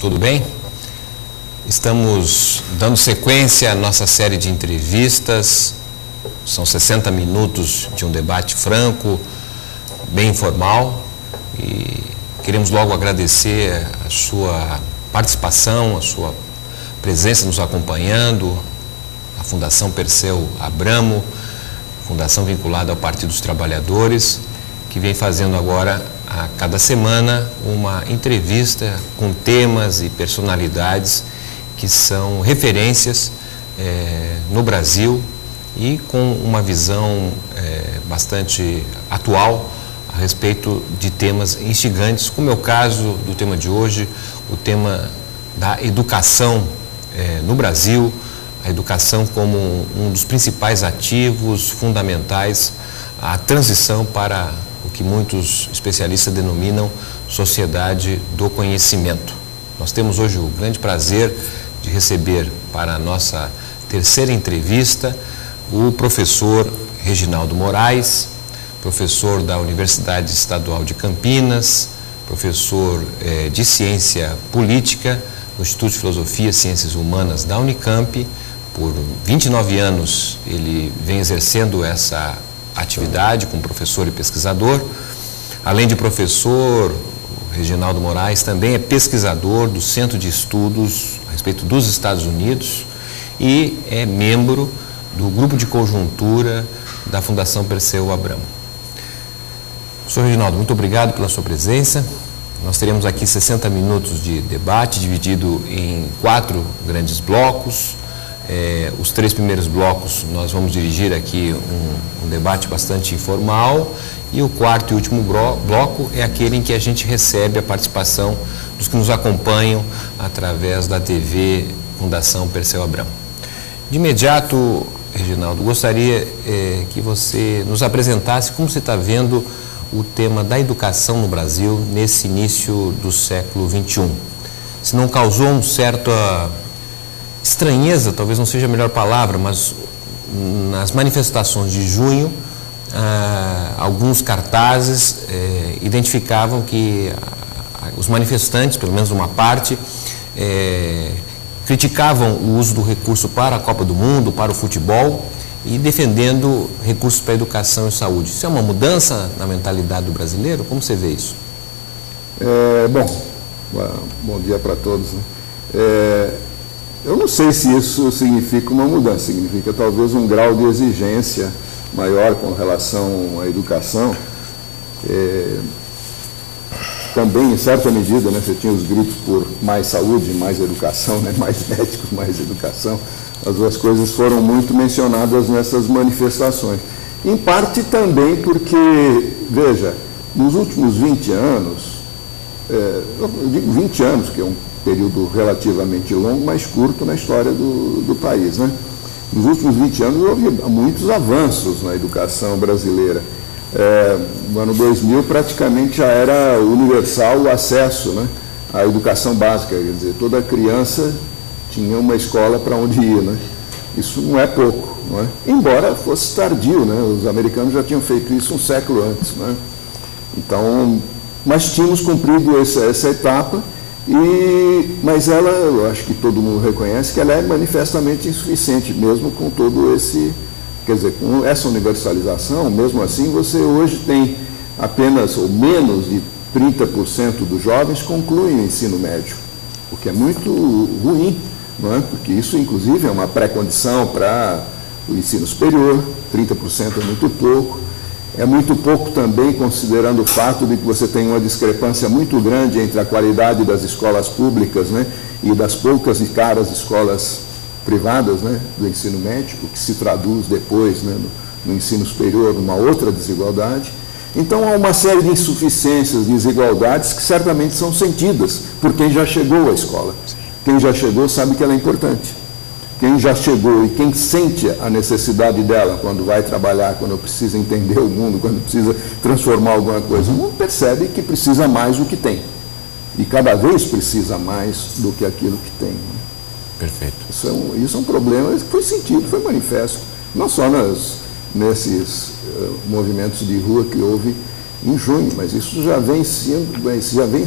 Tudo bem? Estamos dando sequência à nossa série de entrevistas. São 60 minutos de um debate franco, bem informal, e queremos logo agradecer a sua participação, a sua presença nos acompanhando, a Fundação Perseu Abramo, fundação vinculada ao Partido dos Trabalhadores, que vem fazendo agora, a cada semana, uma entrevista com temas e personalidades que são referências no Brasil e com uma visão bastante atual a respeito de temas instigantes, como é o caso do tema de hoje, o tema da educação no Brasil, a educação como um dos principais ativos fundamentais à transição para o que muitos especialistas denominam sociedade do conhecimento. Nós temos hoje o grande prazer de receber para a nossa terceira entrevista o professor Reginaldo Moraes, professor da Universidade Estadual de Campinas, professor de Ciência Política no Instituto de Filosofia e Ciências Humanas da Unicamp. Por 29 anos ele vem exercendo essa atividade como professor e pesquisador. Além de professor, o Reginaldo Moraes também é pesquisador do Centro de Estudos a respeito dos Estados Unidos e é membro do Grupo de Conjuntura da Fundação Perseu Abramo. Professor Reginaldo, muito obrigado pela sua presença. Nós teremos aqui 60 minutos de debate, dividido em 4 grandes blocos. Os 3 primeiros blocos nós vamos dirigir aqui um debate bastante informal, e o 4º e último bloco é aquele em que a gente recebe a participação dos que nos acompanham através da TV Fundação Perseu Abramo. De imediato, Reginaldo, gostaria que você nos apresentasse como você está vendo o tema da educação no Brasil nesse início do século XXI. Se não causou um certo estranheza, talvez não seja a melhor palavra, mas nas manifestações de junho, alguns cartazes identificavam que os manifestantes, pelo menos uma parte, criticavam o uso do recurso para a Copa do Mundo, para o futebol, e defendendo recursos para a educação e saúde. Isso é uma mudança na mentalidade do brasileiro? Como você vê isso? Bom dia para todos. Eu não sei se isso significa uma mudança, significa talvez um grau de exigência maior com relação à educação. Também, em certa medida, né, você tinha os gritos por mais saúde, mais educação, né, mais médicos, mais educação. As duas coisas foram muito mencionadas nessas manifestações. Em parte também porque, veja, nos últimos 20 anos, eu digo 20 anos, que é um período relativamente longo, mas curto na história do país, né? Nos últimos 20 anos houve muitos avanços na educação brasileira. No ano 2000 praticamente já era universal o acesso, né, à educação básica, quer dizer, toda criança tinha uma escola para onde ir, né? Isso não é pouco, não é? Embora fosse tardio, né? Os americanos já tinham feito isso um século antes, né? Então, mas tínhamos cumprido essa etapa. Mas ela, eu acho que todo mundo reconhece que ela é manifestamente insuficiente, mesmo com todo esse, quer dizer, com essa universalização, mesmo assim você hoje tem apenas ou menos de 30% dos jovens concluem o ensino médio, o que é muito ruim, não é? Porque isso inclusive é uma pré-condição para o ensino superior. 30% é muito pouco. É muito pouco também, considerando o fato de que você tem uma discrepância muito grande entre a qualidade das escolas públicas, né, e das poucas e caras escolas privadas, né, do ensino médio, que se traduz depois, né, no ensino superior, numa outra desigualdade. Então, há uma série de insuficiências, desigualdades, que certamente são sentidas por quem já chegou à escola. Quem já chegou sabe que ela é importante. Quem já chegou e quem sente a necessidade dela quando vai trabalhar, quando precisa entender o mundo, quando precisa transformar alguma coisa, não percebe que precisa mais do que tem. E cada vez precisa mais do que aquilo que tem. Perfeito. Isso é um problema que foi sentido, foi manifesto, não só nesses movimentos de rua que houve em junho, mas isso já vem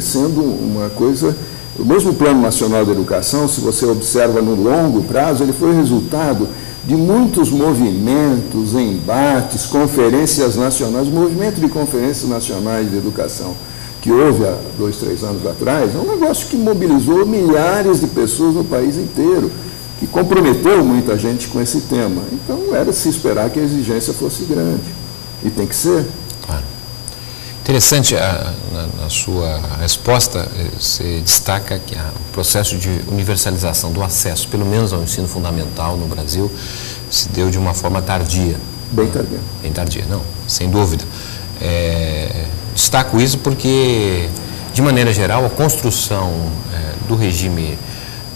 sendo uma coisa O mesmo Plano Nacional de Educação, se você observa no longo prazo, ele foi resultado de muitos movimentos, embates, conferências nacionais. O movimento de conferências nacionais de educação que houve há 2, 3 anos atrás, é um negócio que mobilizou milhares de pessoas no país inteiro, que comprometeu muita gente com esse tema. Então, era de se esperar que a exigência fosse grande. E tem que ser. Claro. Interessante, na sua resposta, você destaca que o processo de universalização do acesso, pelo menos ao ensino fundamental no Brasil, se deu de uma forma tardia. Bem tardia. Bem tardia, não, sem dúvida. Destaco isso porque, de maneira geral, a construção do regime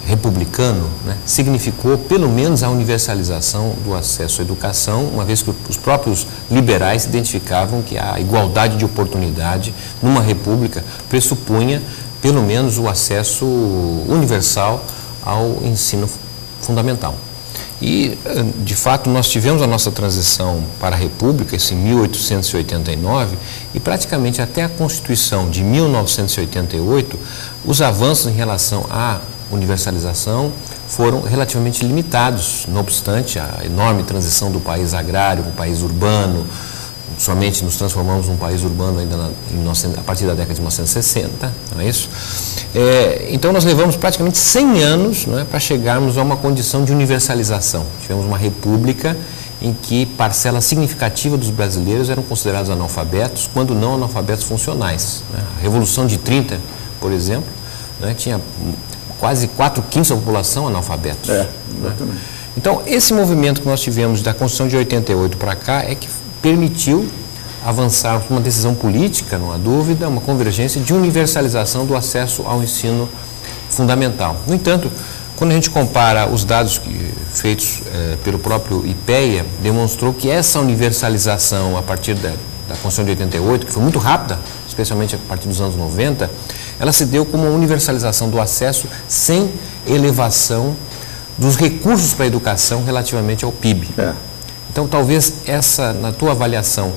republicano, né, significou pelo menos a universalização do acesso à educação, uma vez que os próprios liberais identificavam que a igualdade de oportunidade numa república pressupunha pelo menos o acesso universal ao ensino fundamental. E, de fato, nós tivemos a nossa transição para a República, isso em 1889, e praticamente até a Constituição de 1988, os avanços em relação à universalização foram relativamente limitados, não obstante a enorme transição do país agrário para o país urbano. Somente nos transformamos num país urbano ainda a partir da década de 1960, não é isso? Então nós levamos praticamente 100 anos, não é, para chegarmos a uma condição de universalização. Tivemos uma república em que parcela significativa dos brasileiros eram considerados analfabetos, quando não analfabetos funcionais, né? A Revolução de 30, por exemplo, né, tinha quase 4/5 da população analfabetos. Exatamente. Né? Então, esse movimento que nós tivemos da Constituição de 88 para cá é que permitiu avançar com uma decisão política, não há dúvida, uma convergência de universalização do acesso ao ensino fundamental. No entanto, quando a gente compara os dados feitos pelo próprio IPEA, demonstrou que essa universalização a partir da Constituição de 88, que foi muito rápida, especialmente a partir dos anos 90, ela se deu como uma universalização do acesso sem elevação dos recursos para a educação relativamente ao PIB. Então, talvez na tua avaliação,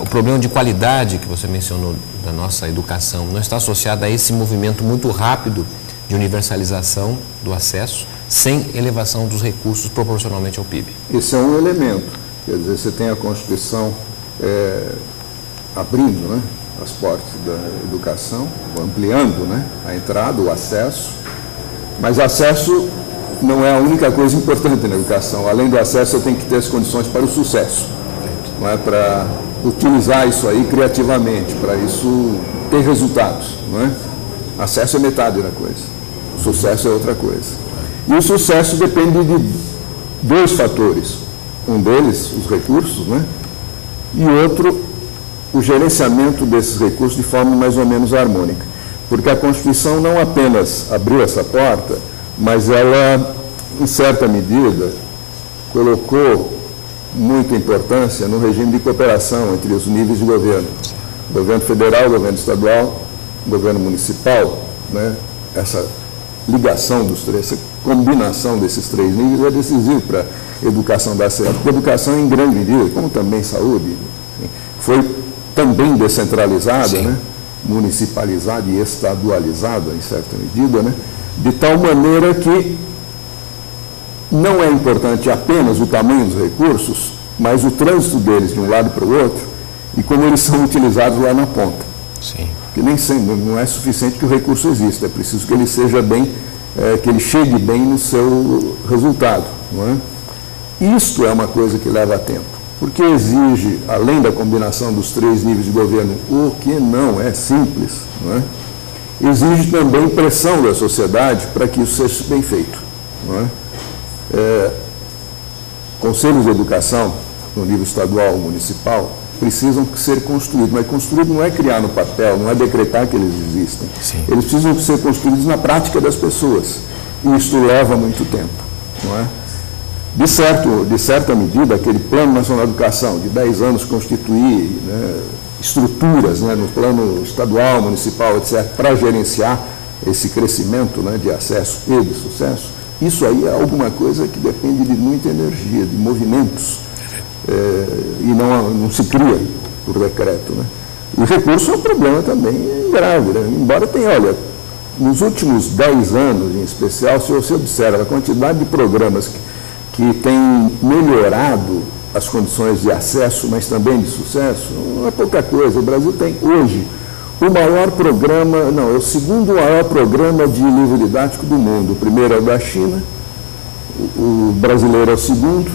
o problema de qualidade que você mencionou da nossa educação não está associado a esse movimento muito rápido de universalização do acesso sem elevação dos recursos proporcionalmente ao PIB. Esse é um elemento. Quer dizer, você tem a Constituição abrindo, né, as portas da educação, ampliando, né, a entrada, o acesso, mas acesso não é a única coisa importante na educação. Além do acesso, você tem que ter as condições para o sucesso, não é, para utilizar isso aí criativamente, para isso ter resultados, não é? Acesso é metade da coisa, o sucesso é outra coisa. E o sucesso depende de 2 fatores. Um deles, os recursos, né? E outro, o gerenciamento desses recursos de forma mais ou menos harmônica. Porque a Constituição não apenas abriu essa porta, mas ela, em certa medida, colocou muita importância no regime de cooperação entre os níveis de governo. Governo federal, governo estadual, governo municipal, né? Essa ligação dos 3, essa combinação desses 3 níveis é decisivo para a educação dar certo. Porque a educação, em grande medida, como também saúde, foi também descentralizada, né? Municipalizada e estadualizada, em certa medida, né? De tal maneira que não é importante apenas o tamanho dos recursos, mas o trânsito deles de um lado para o outro e como eles são utilizados lá na ponta. Sim. Porque nem sempre, não é suficiente que o recurso exista, é preciso que ele seja bem, que ele chegue bem no seu resultado, não é? Isto é uma coisa que leva tempo, porque exige, além da combinação dos 3 níveis de governo, o que não é simples, não é? Exige também pressão da sociedade para que isso seja bem feito, não é? Conselhos de educação, no nível estadual, municipal, precisam ser construídos, mas construído não é criar no papel, não é decretar que eles existem. Sim. Eles precisam ser construídos na prática das pessoas, e isso leva muito tempo, não é? De certa medida, aquele Plano Nacional de Educação, de 10 anos, constituir, né, estruturas, né, no plano estadual, municipal, etc., para gerenciar esse crescimento, né, de acesso e de sucesso, isso aí é alguma coisa que depende de muita energia, de movimentos, e não se cria por decreto, né? E o recurso é um problema também grave, né? Embora tenha, olha, nos últimos 10 anos, em especial, se você observa a quantidade de programas que têm melhorado as condições de acesso, mas também de sucesso, não é pouca coisa. O Brasil tem hoje o maior programa, não, é o segundo maior programa de livro didático do mundo. O primeiro é o da China, o brasileiro é o segundo,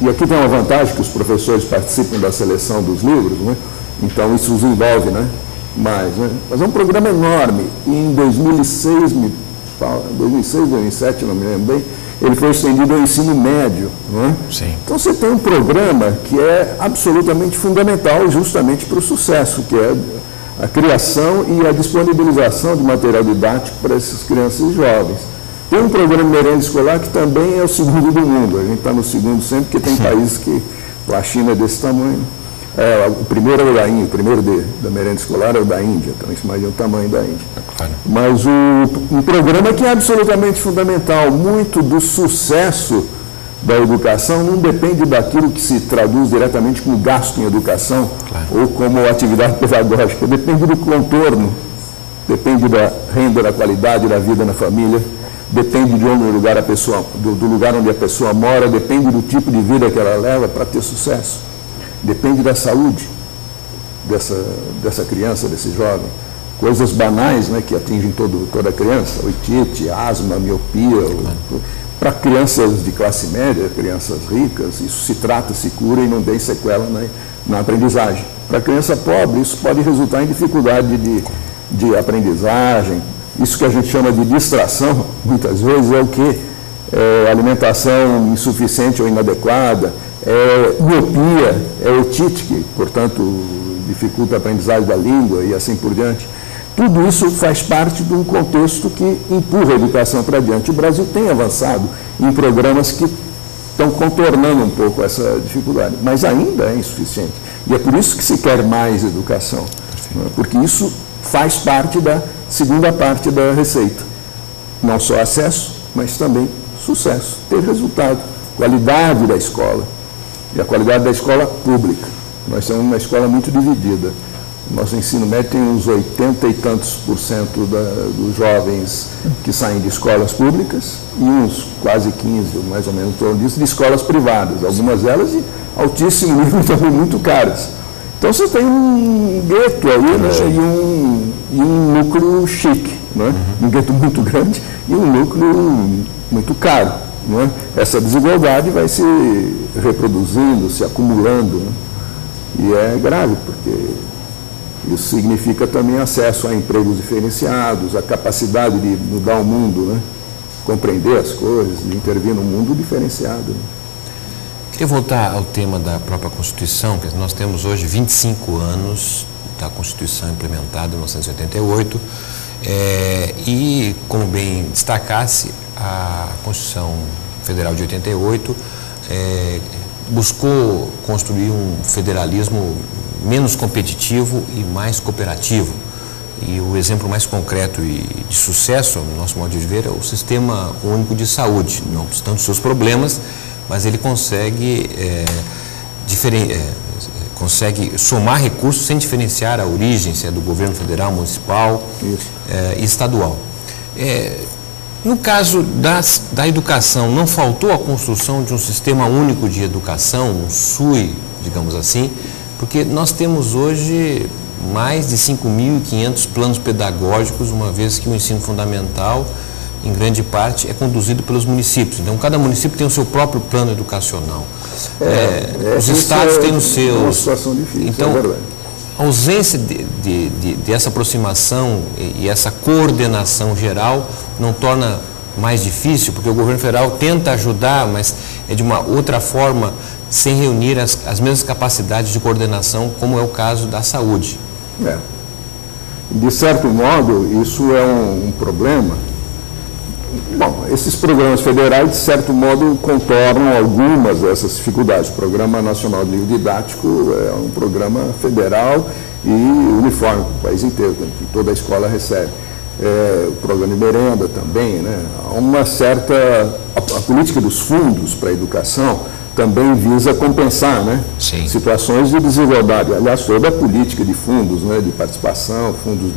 e aqui tem uma vantagem que os professores participam da seleção dos livros, né? Então isso os envolve, né? Mais, né? Mas é um programa enorme. E em 2006, 2007, não me lembro bem, ele foi estendido ao ensino médio, não é? Sim. Então você tem um programa que é absolutamente fundamental justamente para o sucesso, que é a criação e a disponibilização de material didático para essas crianças e jovens. Tem um programa de merenda escolar que também é o segundo do mundo. A gente está no segundo sempre, porque tem países que a China é desse tamanho. O primeiro é o da Índia, o primeiro da merenda escolar é o da Índia, então isso imagina o tamanho da Índia. Claro. Mas um programa que é absolutamente fundamental. Muito do sucesso da educação não depende daquilo que se traduz diretamente como gasto em educação, claro, ou como atividade pedagógica. Depende do contorno, depende da renda, da qualidade da vida na família, depende de onde lugar do lugar onde a pessoa mora, depende do tipo de vida que ela leva para ter sucesso. Depende da saúde dessa criança, desse jovem. Coisas banais, né, que atingem toda criança, otite, asma, miopia. Para crianças de classe média, crianças ricas, isso se trata, se cura e não tem sequela na aprendizagem. Para criança pobre, isso pode resultar em dificuldade de aprendizagem. Isso que a gente chama de distração, muitas vezes, é o quê? Alimentação insuficiente ou inadequada, miopia, otite, que, portanto, dificulta a aprendizagem da língua e assim por diante. Tudo isso faz parte de um contexto que empurra a educação para diante. O Brasil tem avançado em programas que estão contornando um pouco essa dificuldade, mas ainda é insuficiente. E é por isso que se quer mais educação, né? Porque isso faz parte da segunda parte da receita. Não só acesso, mas também sucesso, ter resultado, qualidade da escola. E a qualidade da escola pública. Nós temos uma escola muito dividida. Nosso ensino médio tem uns 80 e tantos % dos jovens que saem de escolas públicas e uns quase 15, mais ou menos, em torno disso, de escolas privadas. Algumas delas de altíssimo nível e também muito caras. Então você tem um gueto aí, né, e um núcleo chique, né? Um gueto muito grande e um núcleo muito caro. Né? Essa desigualdade vai se reproduzindo, se acumulando, né? E é grave, porque isso significa também acesso a empregos diferenciados, a capacidade de mudar o mundo, né? Compreender as coisas, de intervir no mundo diferenciado. Né? Queria voltar ao tema da própria Constituição, que nós temos hoje 25 anos da Constituição implementada em 1988, e, como bem destacasse, a Constituição Federal de 88 buscou construir um federalismo menos competitivo e mais cooperativo. E o exemplo mais concreto e de sucesso, no nosso modo de ver, é o Sistema Único de Saúde. Não obstante os seus problemas, mas ele consegue, consegue somar recursos sem diferenciar a origem, se é do governo federal, municipal e estadual. No caso da educação, não faltou a construção de um sistema único de educação, um SUE, digamos assim, porque nós temos hoje mais de 5.500 planos pedagógicos, uma vez que o ensino fundamental, em grande parte, é conduzido pelos municípios. Então, cada município tem o seu próprio plano educacional. Os estados têm os seus. É uma situação difícil, então, é verdade. A ausência dessa aproximação e essa coordenação geral não torna mais difícil, porque o governo federal tenta ajudar, mas é de uma outra forma, sem reunir as mesmas capacidades de coordenação, como é o caso da saúde. De certo modo, isso é um problema. Bom, esses programas federais, de certo modo, contornam algumas dessas dificuldades. O Programa Nacional de Livro Didático é um programa federal e uniforme para o país inteiro, que toda a escola recebe. O programa de merenda também, né? Há uma certa... A política dos fundos para a educação também visa compensar, né? Situações de desigualdade. Aliás, toda a política de fundos, né, de participação, fundos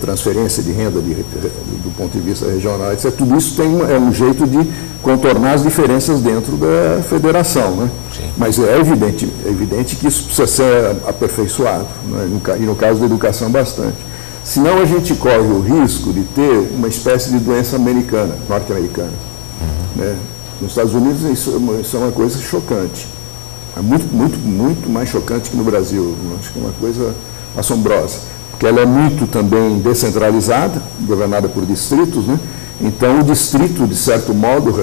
transferência de renda do ponto de vista regional, etc. Tudo isso é um jeito de contornar as diferenças dentro da federação, né? Mas é evidente que isso precisa ser aperfeiçoado, né? E no caso da educação bastante. Senão a gente corre o risco de ter uma espécie de doença americana, norte-americana. Né? Nos Estados Unidos isso é uma coisa chocante. É muito mais chocante que no Brasil. Acho que é uma coisa assombrosa. Porque ela é muito também descentralizada, governada por distritos, né? Então o distrito, de certo modo,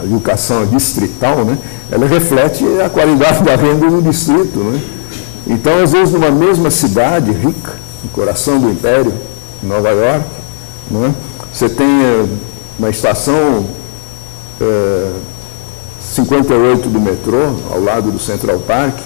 a educação distrital, né? Ela reflete a qualidade da renda do distrito, né? Então, às vezes, numa mesma cidade rica, no coração do império, em Nova York, né? Você tem uma estação 58 do metrô, ao lado do Central Park,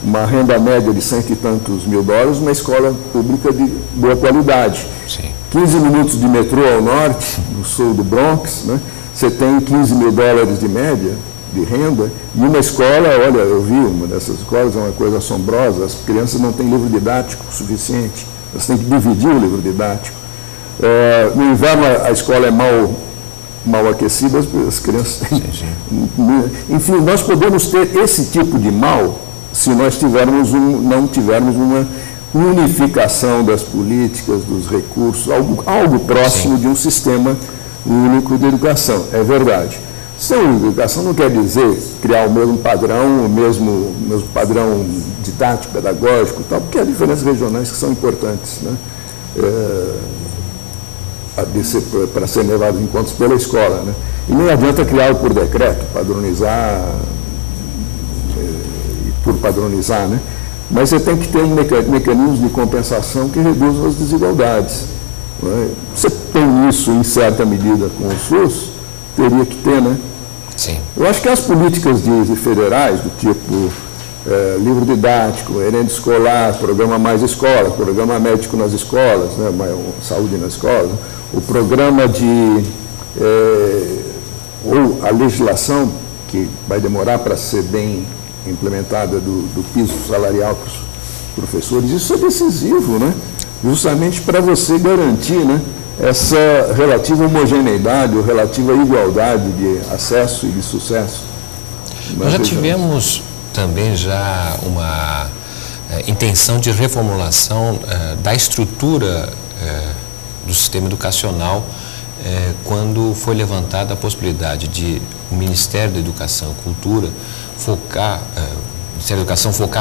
uma renda média de $100 e tantos mil, uma escola pública de boa qualidade. Sim. 15 minutos de metrô ao norte, no sul do Bronx, né? Você tem $15 mil de média de renda, e uma escola, olha, eu vi uma dessas escolas, é uma coisa assombrosa, as crianças não têm livro didático suficiente, elas têm que dividir o livro didático. No inverno a escola é mal aquecida, as crianças têm... Enfim, nós podemos ter esse tipo de mal se nós não tivermos uma unificação das políticas, dos recursos, algo próximo de um sistema único de educação. É verdade. Sistema único de educação não quer dizer criar o mesmo padrão didático, pedagógico, tal, porque há diferenças regionais que são importantes, né? Para serem levados em conta pela escola, né? E não adianta criar por decreto, padronizar por padronizar, né? Mas você tem que ter um mecanismo de compensação que reduz as desigualdades. Né? Você tem isso em certa medida com o SUS, teria que ter, né? Sim. Eu acho que as políticas federais, do tipo livro didático, merenda escolar, programa Mais Escola, programa médico nas escolas, né? Saúde nas escolas, o programa ou a legislação, que vai demorar para ser bem implementada do piso salarial para os professores, isso é decisivo, né? Justamente para você garantir, né, essa relativa homogeneidade ou relativa igualdade de acesso e de sucesso. Nós já tivemos também uma intenção de reformulação da estrutura do sistema educacional quando foi levantada a possibilidade de o Ministério da Educação e Cultura focar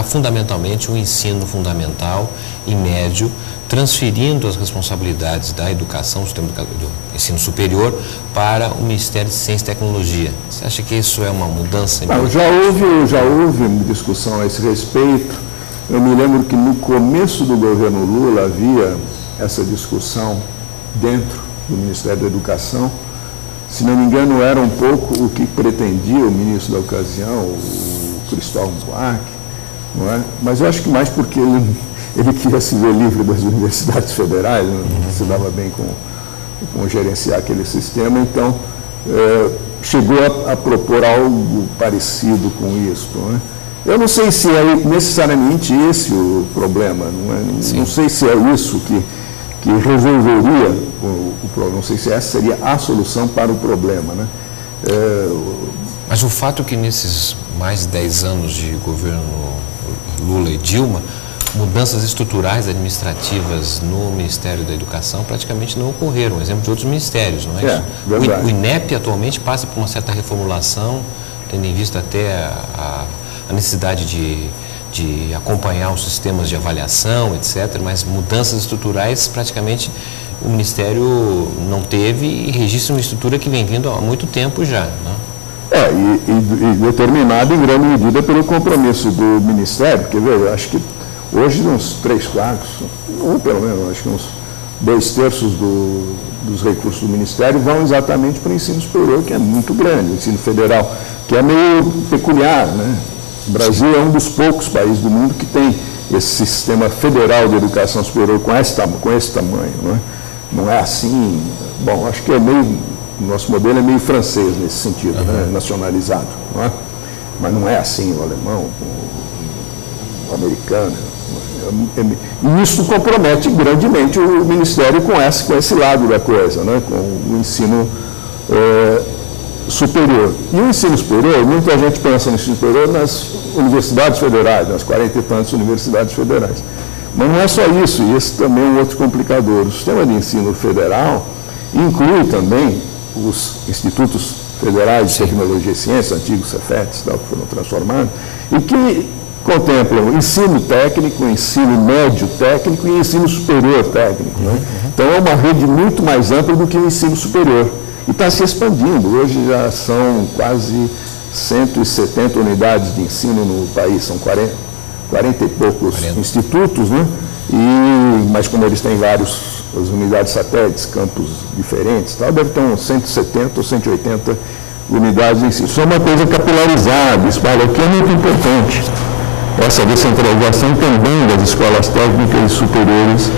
fundamentalmente o ensino fundamental e médio, transferindo as responsabilidades da educação, do sistema do ensino superior, para o Ministério de Ciência e Tecnologia. Você acha que isso é uma mudança? Não, já houve uma discussão a esse respeito. Eu me lembro que no começo do governo Lula havia essa discussão dentro do Ministério da Educação. Se não me engano, era um pouco o que pretendia o ministro da ocasião, o Cristóvão Buarque, não é? Mas eu acho que mais porque ele queria se ver livre das universidades federais, não se dava bem com gerenciar aquele sistema, então chegou a propor algo parecido com isso, não é? Eu não sei se é necessariamente esse o problema, não é? Não sei se é isso que resolveria o problema, não sei se essa seria a solução para o problema, né? Mas o fato é que nesses mais de 10 anos de governo Lula e Dilma, mudanças estruturais administrativas no Ministério da Educação praticamente não ocorreram, exemplo de outros ministérios, não é isso? Verdade. O INEP atualmente passa por uma certa reformulação, tendo em vista até a necessidade de acompanhar os sistemas de avaliação, etc., mas mudanças estruturais praticamente o Ministério não teve e registra uma estrutura que vem vindo há muito tempo já, né? E determinado em grande medida pelo compromisso do Ministério, porque eu acho que hoje uns 3/4, ou pelo menos, acho que uns 2/3 dos recursos do Ministério vão exatamente para o ensino superior, que é muito grande, o ensino federal, que é meio peculiar, né? O Brasil é um dos poucos países do mundo que tem esse sistema federal de educação superior com esse tamanho, não é? Não é assim, bom, acho que o nosso modelo é meio francês nesse sentido, né? Nacionalizado, não é? Mas não é assim o alemão, o americano, E isso compromete grandemente o Ministério com esse lado da coisa, né? Com o ensino superior. E o ensino superior, muita gente pensa no ensino superior nas universidades federais, nas 40 e tantas universidades federais. Mas não é só isso, e esse também é um outro complicador. O sistema de ensino federal inclui também os institutos federais de tecnologia e ciência, antigos Cefetes, que foram transformados, e que contemplam ensino técnico, ensino médio técnico e ensino superior técnico. Né? Então é uma rede muito mais ampla do que o ensino superior. E está se expandindo. Hoje já são quase 170 unidades de ensino no país, são 40 e poucos institutos, né? Mas como eles têm as unidades satélites, campos diferentes, tal, deve ter uns 170 ou 180 unidades de ensino. Isso é uma coisa capilarizada, o que é muito importante. Essa descentralização também das escolas técnicas e superiores.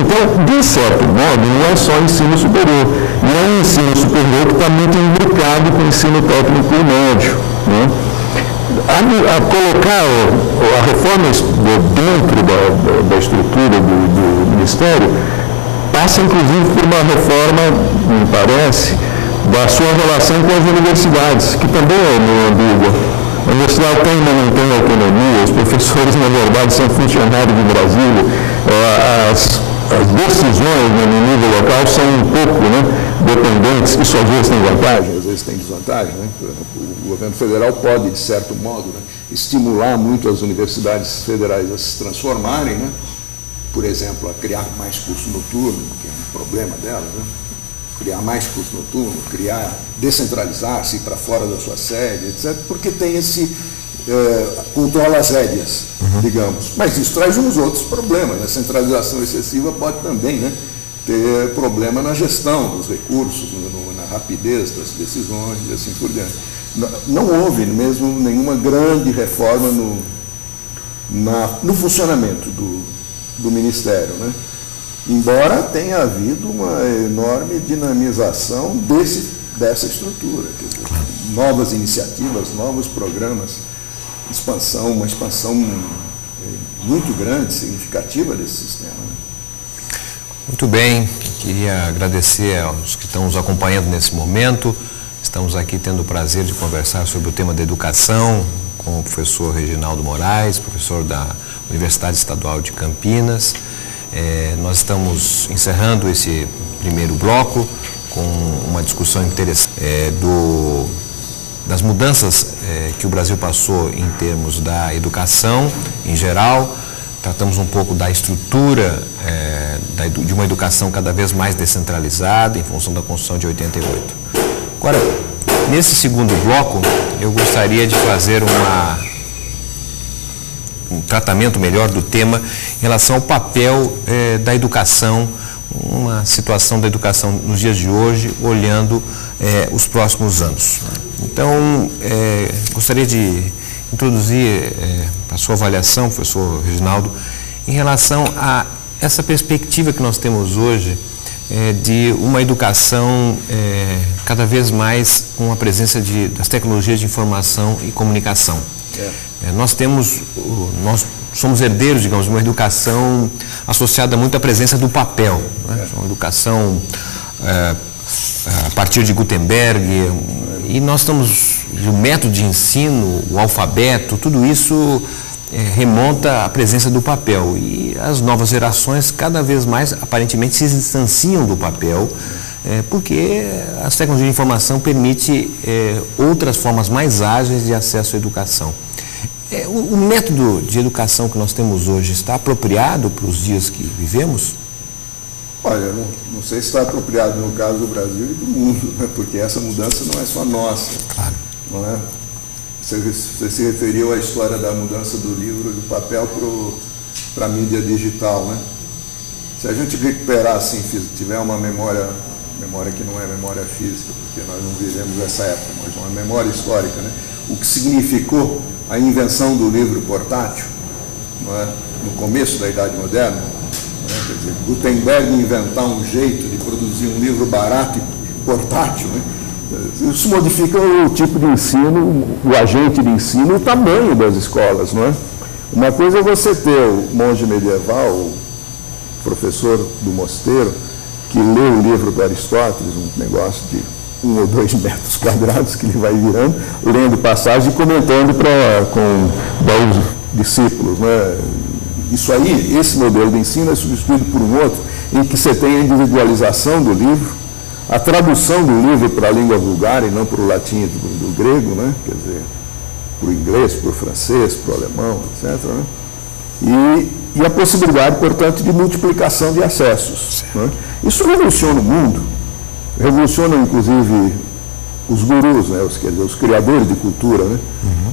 Então, de certo modo, não é só ensino superior. Não é um ensino superior que está muito imbricado com o ensino técnico e médio. Né? A colocar a reforma dentro da estrutura do Ministério passa, inclusive, por uma reforma, me parece, da sua relação com as universidades, que também é meio ambígua. A universidade tem, mas não tem autonomia, os professores, na verdade, são funcionários de Brasília, as decisões no nível local são um pouco dependentes, isso às vezes tem vantagem, às vezes tem desvantagem. Né? O governo federal pode, de certo modo, estimular muito as universidades federais a se transformarem, né? Por exemplo, a criar mais curso noturno, que é um problema delas, né? Criar mais curso noturno, descentralizar-se, ir para fora da sua sede, etc., porque tem esse controla as rédeas, digamos. Mas isso traz uns outros problemas. A centralização excessiva pode também ter problema na gestão dos recursos, na rapidez das decisões e assim por diante. Não houve mesmo nenhuma grande reforma no funcionamento do Ministério, né? Embora tenha havido uma enorme dinamização dessa estrutura, quer dizer, novas iniciativas, novos programas, uma expansão muito grande, significativa desse sistema. Né? Muito bem, queria agradecer aos que estão nos acompanhando nesse momento. Estamos aqui tendo o prazer de conversar sobre o tema da educação com o professor Reginaldo Moraes, professor da Universidade Estadual de Campinas. Nós estamos encerrando esse primeiro bloco com uma discussão interessante das mudanças que o Brasil passou em termos da educação em geral. Tratamos um pouco da estrutura de uma educação cada vez mais descentralizada em função da Constituição de 88. Agora, nesse segundo bloco, eu gostaria de fazer um tratamento melhor do tema em relação ao papel da educação, uma situação da educação nos dias de hoje, olhando os próximos anos. Então, gostaria de introduzir a sua avaliação, professor Reginaldo, em relação a essa perspectiva que nós temos hoje de uma educação cada vez mais com a presença das tecnologias de informação e comunicação. Nós somos herdeiros, digamos, de uma educação associada muito à presença do papel, né? Uma educação a partir de Gutenberg, e nós estamos, o método de ensino, o alfabeto, tudo isso remonta à presença do papel, e as novas gerações cada vez mais aparentemente se distanciam do papel, porque as tecnologias de informação permitem outras formas mais ágeis de acesso à educação. O método de educação que nós temos hoje está apropriado para os dias que vivemos? Olha, não sei se está apropriado no caso do Brasil e do mundo, né? Porque essa mudança não é só nossa. Claro. Não é? Você se referiu à história da mudança do livro, do papel para a mídia digital, né? Se a gente recuperar, assim, tiver uma memória que não é memória física, porque nós não vivemos essa época, mas uma memória histórica, né? O que significou a invenção do livro portátil, não é? No começo da Idade Moderna, né? Quer dizer, Gutenberg inventar um jeito de produzir um livro barato e portátil, né? Isso modifica o tipo de ensino, o agente de ensino, o tamanho das escolas, não é? Uma coisa é você ter o monge medieval, o professor do mosteiro, que lê o livro do Aristóteles, um negócio de 1 ou 2 metros quadrados, que ele vai virando, lendo passagem e comentando com os discípulos, né? Isso aí, esse modelo de ensino é substituído por um outro, em que você tem a individualização do livro, a tradução do livro para a língua vulgar e não para o latim do grego, né? Quer dizer, para o inglês, para o francês, para o alemão, etc., né? E a possibilidade, portanto, de multiplicação de acessos, né? Isso revoluciona o mundo, revoluciona, inclusive, os gurus, né? Quer dizer, os criadores de cultura, né?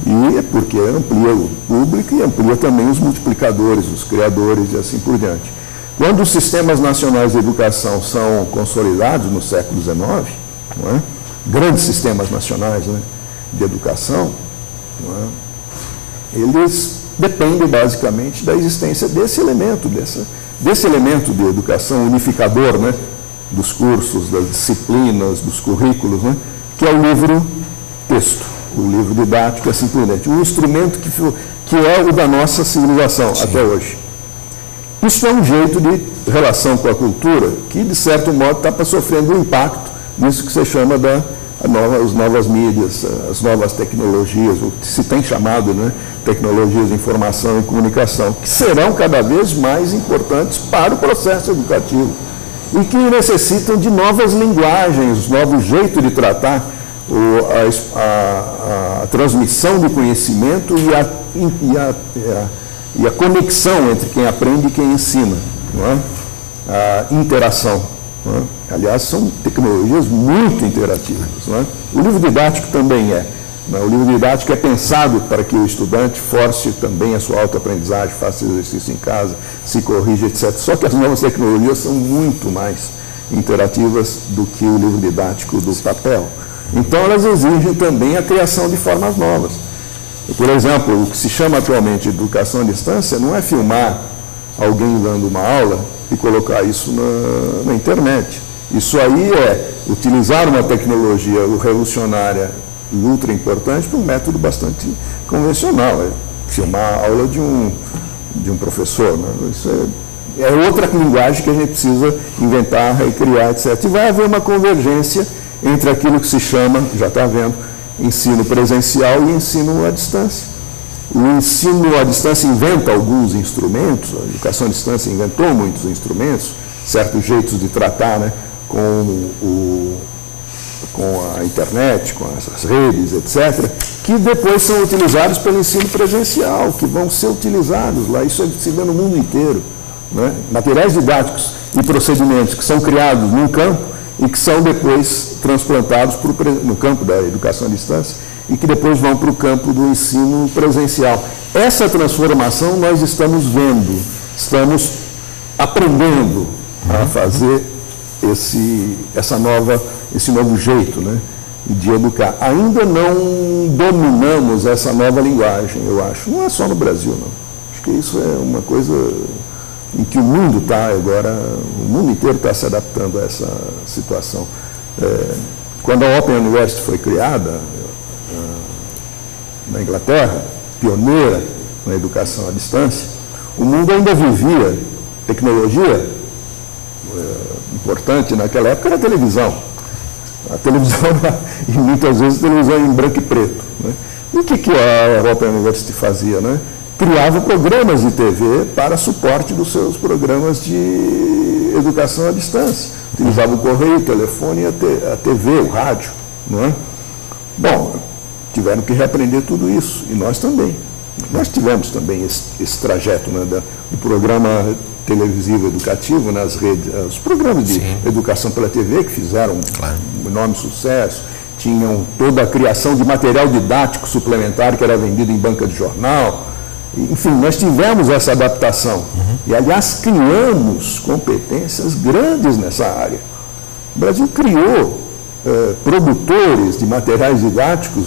E é porque amplia o público e amplia também os multiplicadores, os criadores e assim por diante. Quando os sistemas nacionais de educação são consolidados no século XIX, não é? Grandes sistemas nacionais, né, de educação, não é? Eles dependem basicamente da existência desse elemento de educação unificador, né, dos cursos, das disciplinas, dos currículos, né, que é o livro-texto, o livro didático e assim por diante. Um instrumento que é o da nossa civilização. Sim. Até hoje. Isso é um jeito de relação com a cultura que, de certo modo, está sofrendo um impacto nisso que você chama as novas mídias, as novas tecnologias, o que se tem chamado, né, tecnologias de informação e comunicação, que serão cada vez mais importantes para o processo educativo e que necessitam de novas linguagens, novos jeitos de tratar a transmissão de conhecimento e a conexão entre quem aprende e quem ensina, não é? A interação. Não é? Aliás, são tecnologias muito interativas. Não é? O livro didático também é. Não é? O livro didático é pensado para que o estudante force também a sua autoaprendizagem, faça exercício em casa, se corrija, etc. Só que as novas tecnologias são muito mais interativas do que o livro didático do papel. Então, elas exigem também a criação de formas novas. Por exemplo, o que se chama atualmente de educação à distância não é filmar alguém dando uma aula e colocar isso na internet. Isso aí é utilizar uma tecnologia revolucionária e ultra importante para um método bastante convencional. É filmar a aula de um professor. Né? Isso é outra linguagem que a gente precisa inventar, recriar, etc. E vai haver uma convergência entre aquilo que se chama, já está vendo, ensino presencial e ensino à distância. O ensino à distância inventa alguns instrumentos, a educação à distância inventou muitos instrumentos, certos jeitos de tratar, né, com a internet, com as redes, etc., que depois são utilizados pelo ensino presencial, que vão ser utilizados lá, isso se vê no mundo inteiro. Né? Materiais didáticos e procedimentos que são criados num campo e que são depois transplantados no campo da educação à distância e que depois vão para o campo do ensino presencial. Essa transformação nós estamos vendo, estamos aprendendo a fazer esse novo jeito, né, de educar. Ainda não dominamos essa nova linguagem, eu acho. Não é só no Brasil, não. Acho que isso é uma coisa em que o mundo está agora, o mundo inteiro está se adaptando a essa situação. Quando a Open University foi criada, na Inglaterra, pioneira na educação à distância, o mundo ainda vivia tecnologia importante naquela época, era a televisão. A televisão, e muitas vezes a televisão em branco e preto. Né? E o que a Open University fazia? Né? Criava programas de TV para suporte dos seus programas de educação à distância. Utilizava o correio, o telefone, a TV, o rádio. Não é? Bom, tiveram que reaprender tudo isso, e nós também. Nós tivemos também esse trajeto, né, do programa televisivo educativo nas redes, os programas de educação pela TV que fizeram um enorme sucesso, tinham toda a criação de material didático suplementar que era vendido em banca de jornal. Enfim, nós tivemos essa adaptação. E, aliás, criamos competências grandes nessa área. O Brasil criou produtores de materiais didáticos,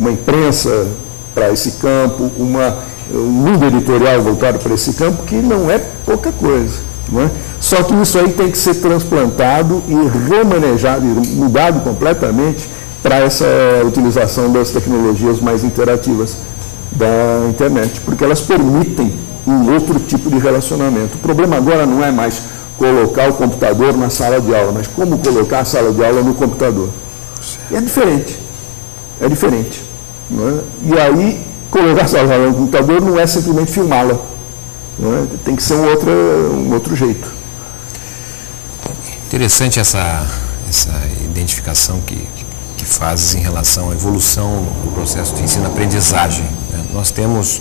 uma imprensa para esse campo, um mundo editorial voltado para esse campo, que não é pouca coisa. Não é? Só que isso aí tem que ser transplantado e remanejado, e mudado completamente para essa utilização das tecnologias mais interativas. da internet, porque elas permitem um outro tipo de relacionamento. O problema agora não é mais colocar o computador na sala de aula, mas como colocar a sala de aula no computador. E é diferente. É diferente. Não é? E aí, colocar a sala de aula no computador não é simplesmente filmá-la. Não é? Tem que ser um outro jeito. Interessante essa identificação que fazes em relação à evolução do processo de ensino-aprendizagem. Nós temos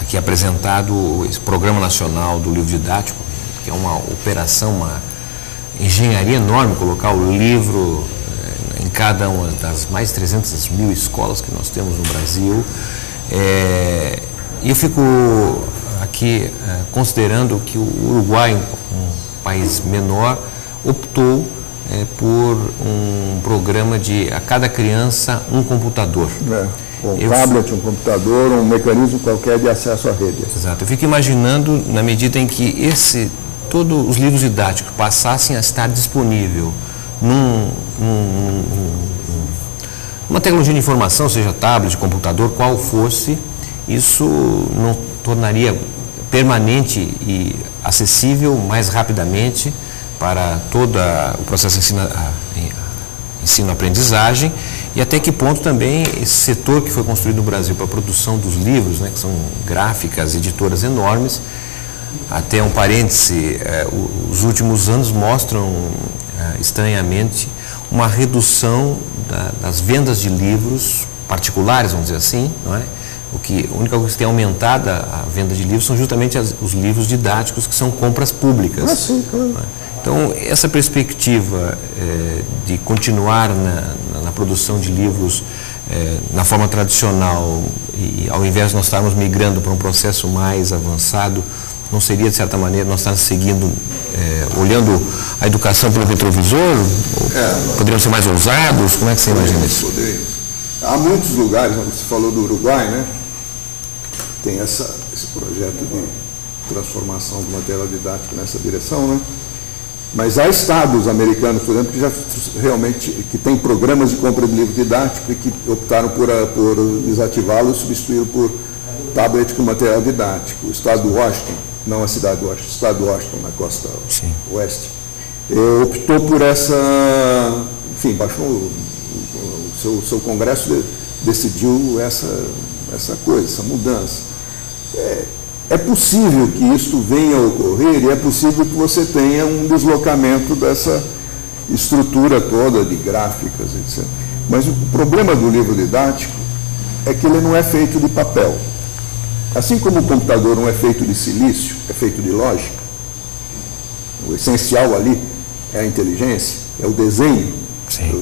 aqui apresentado esse Programa Nacional do Livro Didático, que é uma operação, uma engenharia enorme, colocar o livro em cada uma das mais de 300 mil escolas que nós temos no Brasil. E eu fico aqui considerando que o Uruguai, um país menor, optou por um programa de a cada criança um computador. Um tablet, um computador, um mecanismo qualquer de acesso à rede. Exato. Eu fico imaginando, na medida em que todos os livros didáticos passassem a estar disponível numa tecnologia de informação, seja tablet, computador, qual fosse, isso não tornaria permanente e acessível mais rapidamente para todo o processo de ensino-aprendizagem, e até que ponto também esse setor que foi construído no Brasil para a produção dos livros, que são gráficas, editoras enormes, até um parêntese, os últimos anos mostram estranhamente uma redução das vendas de livros particulares, vamos dizer assim, não é? A única coisa que tem aumentado a venda de livros são justamente os livros didáticos, que são compras públicas. Sim, claro. Então, essa perspectiva de continuar na produção de livros na forma tradicional, e ao invés de nós estarmos migrando para um processo mais avançado, não seria, de certa maneira, nós estarmos seguindo, olhando a educação pelo retrovisor? Poderíamos ser mais ousados? Como é que você imagina isso? Há muitos lugares, você falou do Uruguai, né? Tem esse projeto de transformação do material didático nessa direção, né? Mas há estados americanos, por exemplo, que já realmente têm programas de compra de livro didático e que optaram por desativá-lo e substituí-lo por tablet com material didático. O estado do Washington, não a cidade do Washington, o estado do Washington, na costa oeste, optou por enfim, baixou o seu congresso decidiu essa coisa, essa mudança. É possível que isso venha a ocorrer e é possível que você tenha um deslocamento dessa estrutura toda de gráficas, etc. Mas o problema do livro didático é que ele não é feito de papel. Assim como o computador não é feito de silício, é feito de lógica, o essencial ali é a inteligência, é o desenho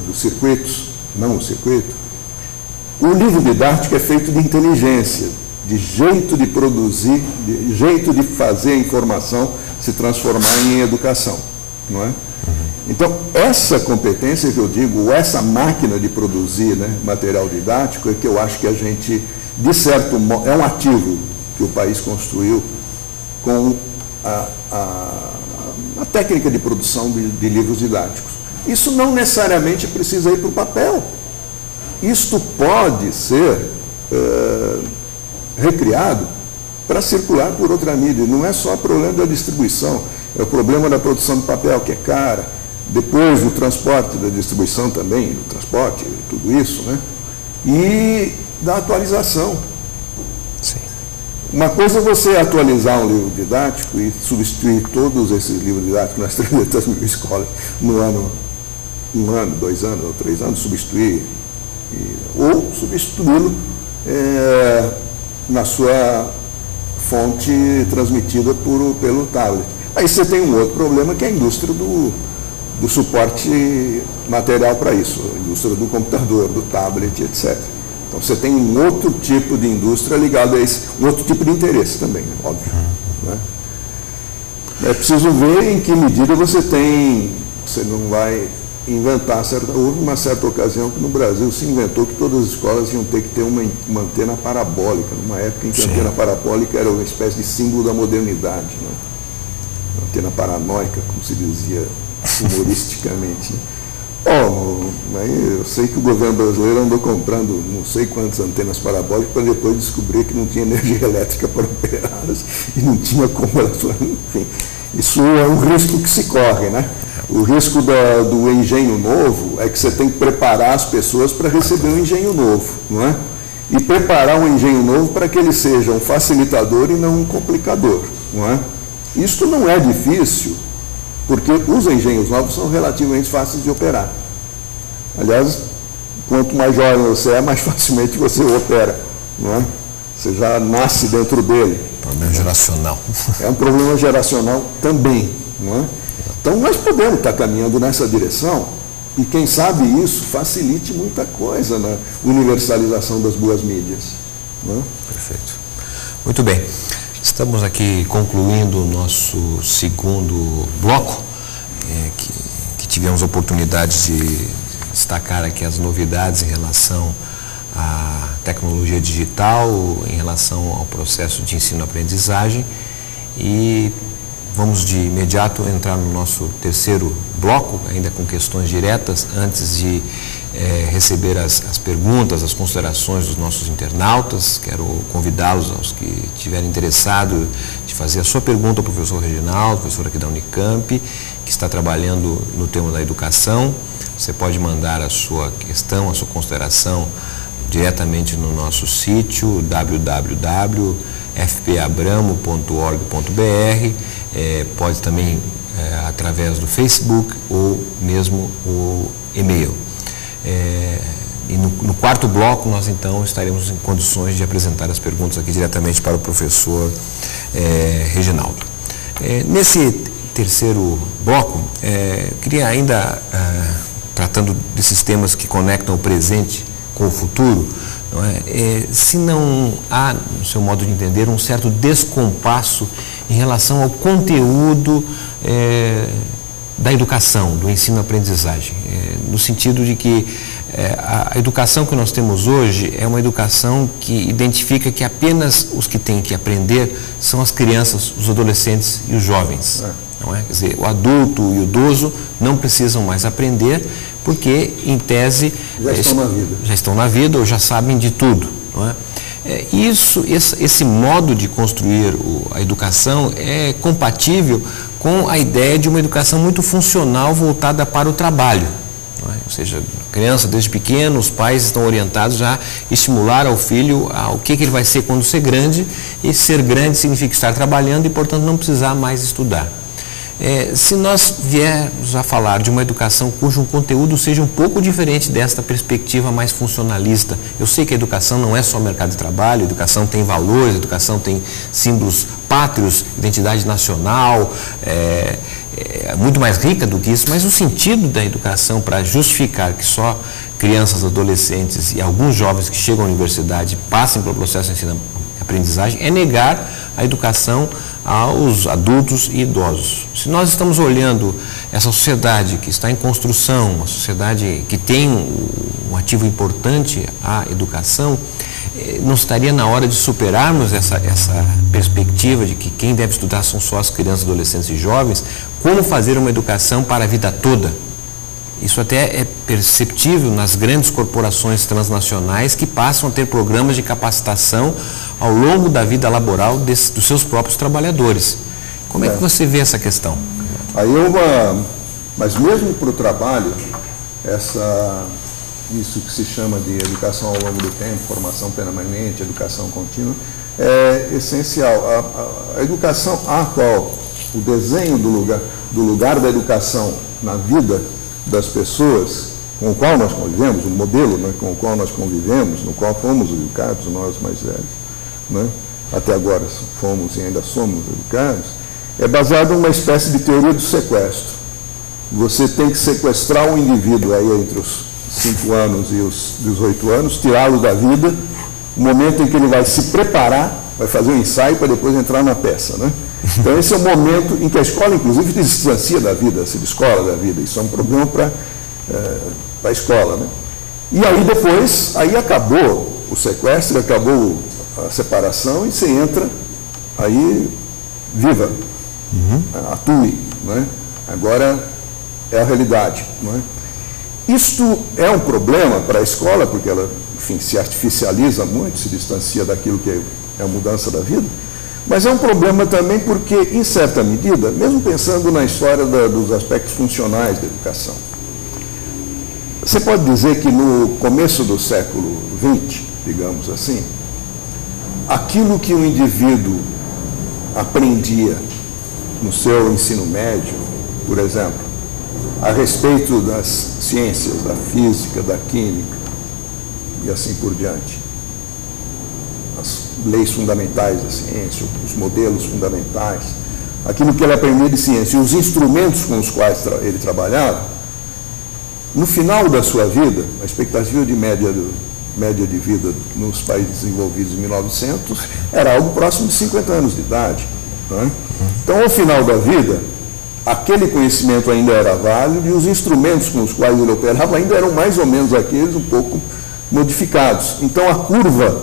dos circuitos, não o circuito. O livro didático é feito de inteligência, de jeito de produzir, de jeito de fazer a informação se transformar em educação, não é? Então, essa competência que eu digo, essa máquina de produzir, né, material didático, é que eu acho que a gente, de certo modo, é um ativo que o país construiu com a técnica de produção de livros didáticos. Isso não necessariamente precisa ir para o papel. Isto pode ser recriado para circular por outra mídia. Não é só o problema da distribuição, é o problema da produção de papel, que é cara, depois do transporte, da distribuição também, do transporte, tudo isso, né? E da atualização. Sim. Uma coisa é você atualizar um livro didático e substituir todos esses livros didáticos nas 300 mil escolas no ano, 1 ano, 2 anos ou 3 anos, substituir, ou substituí-lo na sua fonte transmitida pelo tablet. Aí você tem um outro problema, que é a indústria do suporte material para isso, a indústria do computador, do tablet, etc. Então você tem um outro tipo de indústria ligada a esse, um outro tipo de interesse também, né? Óbvio. Né? É preciso ver em que medida você não vai inventar, houve uma certa ocasião que no Brasil se inventou que todas as escolas iam ter que ter uma antena parabólica, numa época em que a antena parabólica era uma espécie de símbolo da modernidade, né? Uma antena paranoica, como se dizia humoristicamente. Né? Bom, aí eu sei que o governo brasileiro andou comprando não sei quantas antenas parabólicas para depois descobrir que não tinha energia elétrica para operá-las e não tinha como elas... Enfim, isso é um risco que se corre, né? O risco do engenho novo é que você tem que preparar as pessoas para receber um engenho novo, não é? E preparar um engenho novo para que ele seja um facilitador e não um complicador, não é? Isto não é difícil, porque os engenhos novos são relativamente fáceis de operar. Aliás, quanto mais jovem você é, mais facilmente você opera, não é? Você já nasce dentro dele. Problema geracional. É um problema geracional também, não é? Então, nós podemos estar caminhando nessa direção e, quem sabe, isso facilite muita coisa na universalização das boas mídias. Não é? Perfeito. Muito bem. Estamos aqui concluindo o nosso segundo bloco, que tivemos a oportunidade de destacar aqui as novidades em relação à tecnologia digital, em relação ao processo de ensino-aprendizagem, e vamos de imediato entrar no nosso terceiro bloco, ainda com questões diretas, antes de receber as perguntas, as considerações dos nossos internautas. Quero convidá-los, aos que estiverem interessados, de fazer a sua pergunta ao professor Reginaldo, professor aqui da Unicamp, que está trabalhando no tema da educação. Você pode mandar a sua questão, a sua consideração diretamente no nosso sítio www.fpabramo.org.br, pode também através do Facebook ou mesmo o e-mail. E no quarto bloco nós então estaremos em condições de apresentar as perguntas aqui diretamente para o professor Reginaldo. Nesse terceiro bloco, queria ainda, tratando desses temas que conectam o presente com o futuro, não é? Se não há, no seu modo de entender, um certo descompasso em relação ao conteúdo da educação, do ensino-aprendizagem, no sentido de que a educação que nós temos hoje é uma educação que identifica que apenas os que têm que aprender são as crianças, os adolescentes e os jovens. Não é? Quer dizer, o adulto e o idoso não precisam mais aprender, porque, em tese, já estão na vida ou já sabem de tudo. Não é? Esse modo de construir a educação é compatível com a ideia de uma educação muito funcional voltada para o trabalho. Não é? Ou seja, criança desde pequeno, os pais estão orientados a estimular ao filho o que ele vai ser quando ser grande, e ser grande significa estar trabalhando e, portanto, não precisar mais estudar. Se nós viermos a falar de uma educação cujo conteúdo seja um pouco diferente desta perspectiva mais funcionalista, eu sei que a educação não é só mercado de trabalho, a educação tem valores, a educação tem símbolos pátrios, identidade nacional, é muito mais rica do que isso, mas o sentido da educação para justificar que só crianças, adolescentes e alguns jovens que chegam à universidade passem pelo processo de ensino-aprendizagem é negar a educação aos adultos e idosos. Se nós estamos olhando essa sociedade que está em construção, uma sociedade que tem um ativo importante, a educação, não estaria na hora de superarmos essa perspectiva de que quem deve estudar são só as crianças, adolescentes e jovens? Como fazer uma educação para a vida toda? Isso até é perceptível nas grandes corporações transnacionais que passam a ter programas de capacitação ao longo da vida laboral dos seus próprios trabalhadores. Como é que você vê essa questão? Mas mesmo para o trabalho, isso que se chama de educação ao longo do tempo, formação permanente, educação contínua, é essencial. A educação a qual o desenho do lugar da educação na vida das pessoas com o qual nós convivemos, o modelo, né, com o qual nós convivemos, no qual fomos educados, nós mais velhos, né, até agora fomos e ainda somos educados, é baseado numa espécie de teoria do sequestro. Você tem que sequestrar um indivíduo aí entre os 5 anos e os 18 anos, tirá-lo da vida, o momento em que ele vai se preparar, vai fazer um ensaio para depois entrar na peça, né? Então esse é o momento em que a escola, inclusive, se distancia da vida, se descola da vida. Isso é um problema para a escola, né? E aí depois, acabou o sequestro, acabou a separação e você entra, aí viva, atue, né? Agora é a realidade, não é? Isto é um problema para a escola, porque ela, enfim, se artificializa muito, se distancia daquilo que é a mudança da vida, mas é um problema também porque, em certa medida, mesmo pensando na história dos aspectos funcionais da educação, você pode dizer que no começo do século XX, digamos assim, aquilo que o indivíduo aprendia no seu ensino médio, por exemplo, a respeito das ciências, da física, da química e assim por diante, as leis fundamentais da ciência, os modelos fundamentais, aquilo que ele aprendia de ciência e os instrumentos com os quais ele trabalhava, no final da sua vida, a expectativa de média de vida nos países desenvolvidos em 1900 era algo próximo de 50 anos de idade. Né? Então, ao final da vida, aquele conhecimento ainda era válido e os instrumentos com os quais ele operava ainda eram mais ou menos aqueles, um pouco modificados. Então, a curva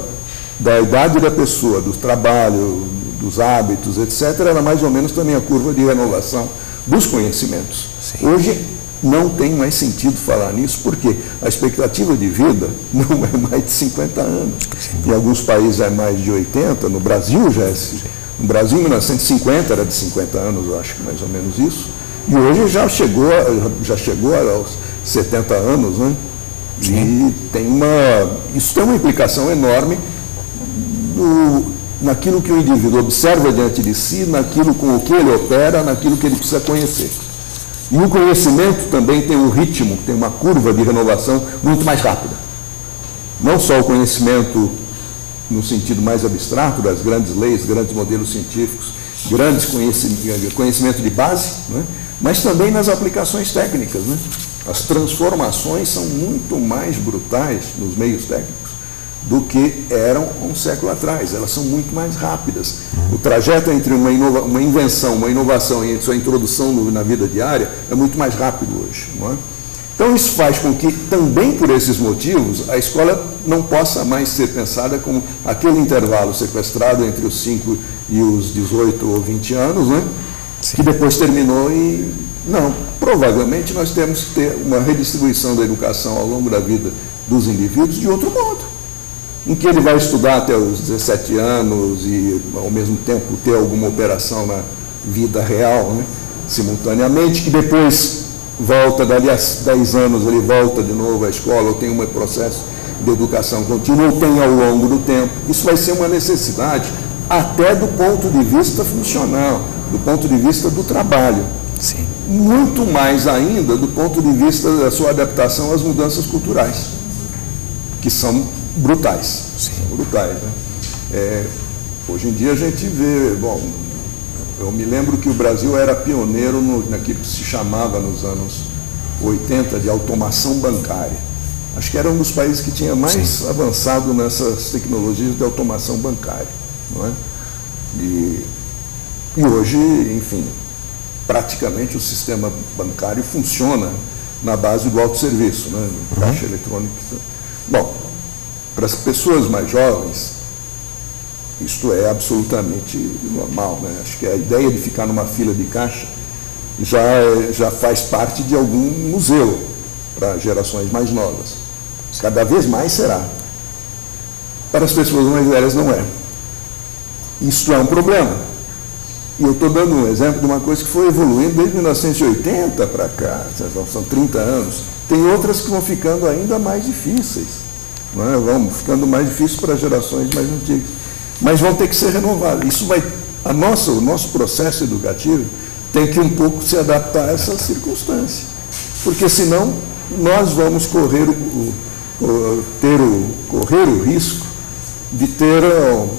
da idade da pessoa, do trabalho, dos hábitos, etc., era mais ou menos também a curva de renovação dos conhecimentos. Sim. Hoje, não tem mais sentido falar nisso, porque a expectativa de vida não é mais de 50 anos. Sim. Em alguns países é mais de 80, no Brasil já é... No Brasil, em 1950, era de 50 anos, eu acho que mais ou menos isso, e hoje já chegou aos 70 anos, né? Sim. E isso tem uma implicação enorme naquilo que o indivíduo observa diante de si, naquilo com o que ele opera, naquilo que ele precisa conhecer. E o conhecimento também tem um ritmo, tem uma curva de renovação muito mais rápida. Não só o conhecimento no sentido mais abstrato das grandes leis, grandes modelos científicos, grandes conhecimento de base, né? Mas também nas aplicações técnicas. Né? As transformações são muito mais brutais nos meios técnicos do que eram um século atrás. Elas são muito mais rápidas. O trajeto entre uma invenção, uma inovação e sua introdução na vida diária é muito mais rápido hoje. Não é? Então, isso faz com que, também por esses motivos, a escola não possa mais ser pensada como aquele intervalo sequestrado entre os 5 e os 18 ou 20 anos, né? Que depois terminou e... Não, provavelmente nós temos que ter uma redistribuição da educação ao longo da vida dos indivíduos de outro modo, em que ele vai estudar até os 17 anos e, ao mesmo tempo, ter alguma operação na vida real, né? Simultaneamente, que depois... volta, dali a 10 anos ele volta de novo à escola, ou tem um processo de educação contínua, ou tem ao longo do tempo. Isso vai ser uma necessidade, até do ponto de vista funcional, do ponto de vista do trabalho. Sim. Muito mais ainda do ponto de vista da sua adaptação às mudanças culturais, que são brutais. Sim. São brutais, né? Hoje em dia a gente vê... Bom, eu me lembro que o Brasil era pioneiro naquilo que se chamava nos anos 80 de automação bancária. Acho que era um dos países que tinha mais avançado nessas tecnologias de automação bancária. Não é? E hoje, enfim, praticamente o sistema bancário funciona na base do autosserviço, né? Caixa eletrônica. Bom, para as pessoas mais jovens, isto é absolutamente normal, né? Acho que a ideia de ficar numa fila de caixa já faz parte de algum museu para gerações mais novas. Cada vez mais será. Para as pessoas mais velhas não é. Isto é um problema. E eu estou dando um exemplo de uma coisa que foi evoluindo desde 1980 para cá, são 30 anos. Tem outras que vão ficando ainda mais difíceis, não é? Vão ficando mais difíceis para gerações mais antigas. Mas vão ter que ser renovados. O nosso processo educativo tem que um pouco se adaptar a essa circunstância, porque senão nós vamos correr o risco de ter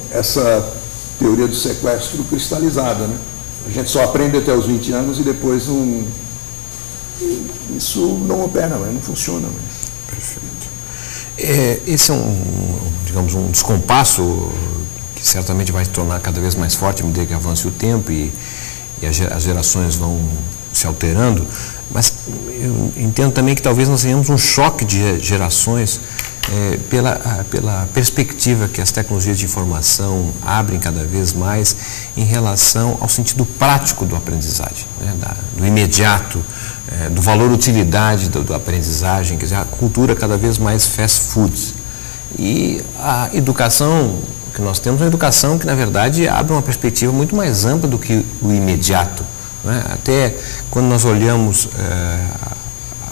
essa teoria do sequestro cristalizada, né? A gente só aprende até os 20 anos e depois isso não opera mais, não funciona mais. Perfeito. Esse é digamos, um descompasso que certamente vai se tornar cada vez mais forte à medida que avance o tempo e as gerações vão se alterando, mas eu entendo também que talvez nós tenhamos um choque de gerações pela perspectiva que as tecnologias de informação abrem cada vez mais em relação ao sentido prático do aprendizagem, né? Do imediato, do valor utilidade da aprendizagem, quer dizer, a cultura cada vez mais fast foods. E a educação que nós temos é uma educação que, na verdade, abre uma perspectiva muito mais ampla do que o imediato, né? Até quando nós olhamos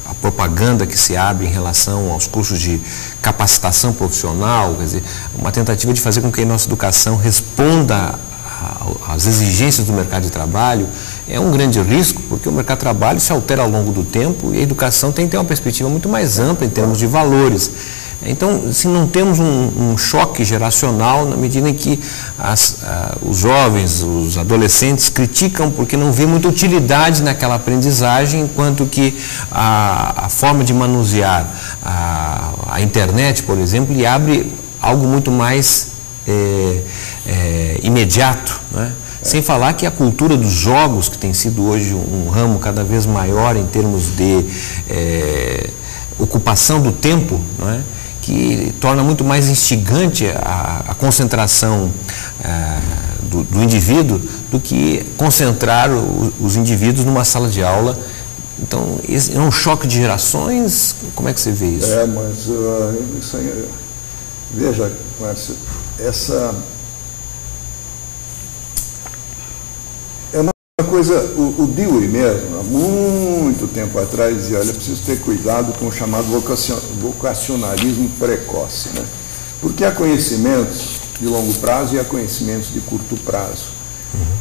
a propaganda que se abre em relação aos cursos de capacitação profissional, quer dizer, uma tentativa de fazer com que a nossa educação responda às exigências do mercado de trabalho, é um grande risco, porque o mercado de trabalho se altera ao longo do tempo e a educação tem que ter uma perspectiva muito mais ampla em termos de valores. Então, se não temos um choque geracional na medida em que os jovens, os adolescentes criticam porque não vê muita utilidade naquela aprendizagem, enquanto que a forma de manusear a internet, por exemplo, lhe abre algo muito mais imediato, né? Sem falar que a cultura dos jogos, que tem sido hoje um ramo cada vez maior em termos de ocupação do tempo, não é? Que torna muito mais instigante a concentração do indivíduo do que concentrar os indivíduos numa sala de aula. Então, é um choque de gerações. Como é que você vê isso? Mas isso aí, veja, Márcio, essa é uma coisa, o Dewey mesmo, há muito tempo atrás, dizia, olha, preciso ter cuidado com o chamado vocacionalismo precoce, né? Porque há conhecimentos de longo prazo e há conhecimentos de curto prazo.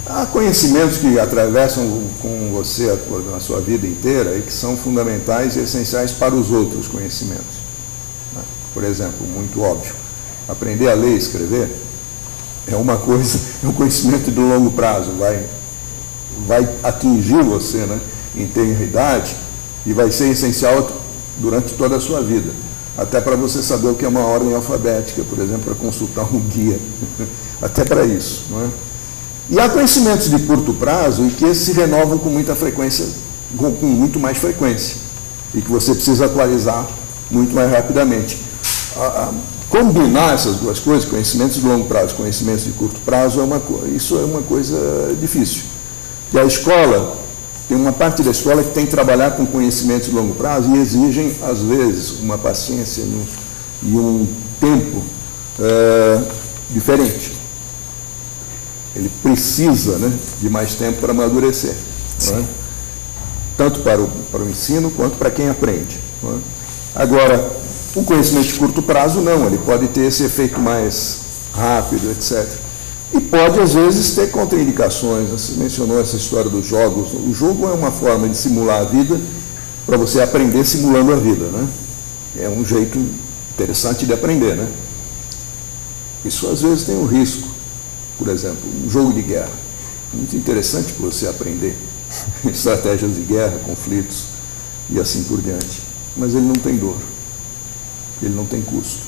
Há conhecimentos que atravessam com você a sua vida inteira e que são fundamentais e essenciais para os outros conhecimentos, né? Por exemplo, muito óbvio, aprender a ler e escrever é uma coisa, é um conhecimento de longo prazo, vai atingir você, né, em tenra idade e vai ser essencial durante toda a sua vida. Até para você saber o que é uma ordem alfabética, por exemplo, para consultar um guia. Até para isso, não é? E há conhecimentos de curto prazo e que esses se renovam com muita frequência, com muito mais frequência, e que você precisa atualizar muito mais rapidamente. Combinar essas duas coisas, conhecimentos de longo prazo e conhecimentos de curto prazo, isso é uma coisa difícil. E a escola, tem uma parte da escola que tem que trabalhar com conhecimentos de longo prazo e exigem, às vezes, uma paciência e um tempo diferente. Ele precisa, né, de mais tempo para amadurecer, não é? Tanto para o ensino quanto para quem aprende, não é? Agora, o conhecimento de curto prazo, não, ele pode ter esse efeito mais rápido, etc. E pode, às vezes, ter contraindicações. Você mencionou essa história dos jogos. O jogo é uma forma de simular a vida para você aprender simulando a vida, né? É um jeito interessante de aprender, né? Isso, às vezes, tem um risco. Por exemplo, um jogo de guerra. Muito interessante para você aprender estratégias de guerra, conflitos e assim por diante. Mas ele não tem dor. Ele não tem custo.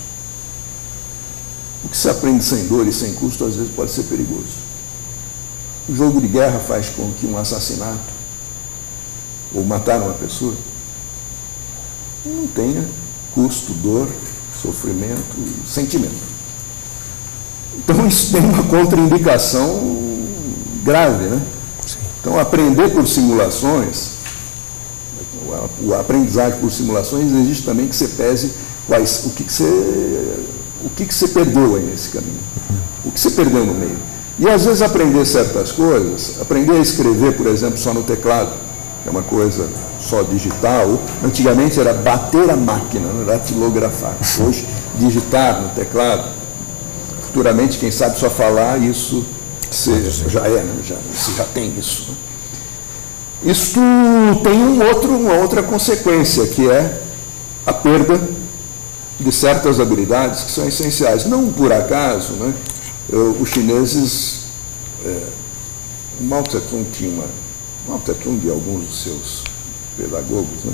O que se aprende sem dor e sem custo, às vezes, pode ser perigoso. O jogo de guerra faz com que um assassinato ou matar uma pessoa não tenha custo, dor, sofrimento, sentimento. Então, isso tem uma contraindicação grave, né? Sim. Então, aprender por simulações, a aprendizagem por simulações exige também que você pese o que você perdeu aí nesse caminho, o que você perdeu no meio. E, às vezes, aprender certas coisas, aprender a escrever, por exemplo, só no teclado, que é uma coisa só digital. Antigamente era bater a máquina, não era datilografar. Hoje, digitar no teclado. Futuramente, quem sabe só falar, isso você já tem isso. Isso tem uma outra consequência, que é a perda de certas habilidades que são essenciais. Não por acaso, né, os chineses, Mao Tse-tung e alguns dos seus pedagogos, né,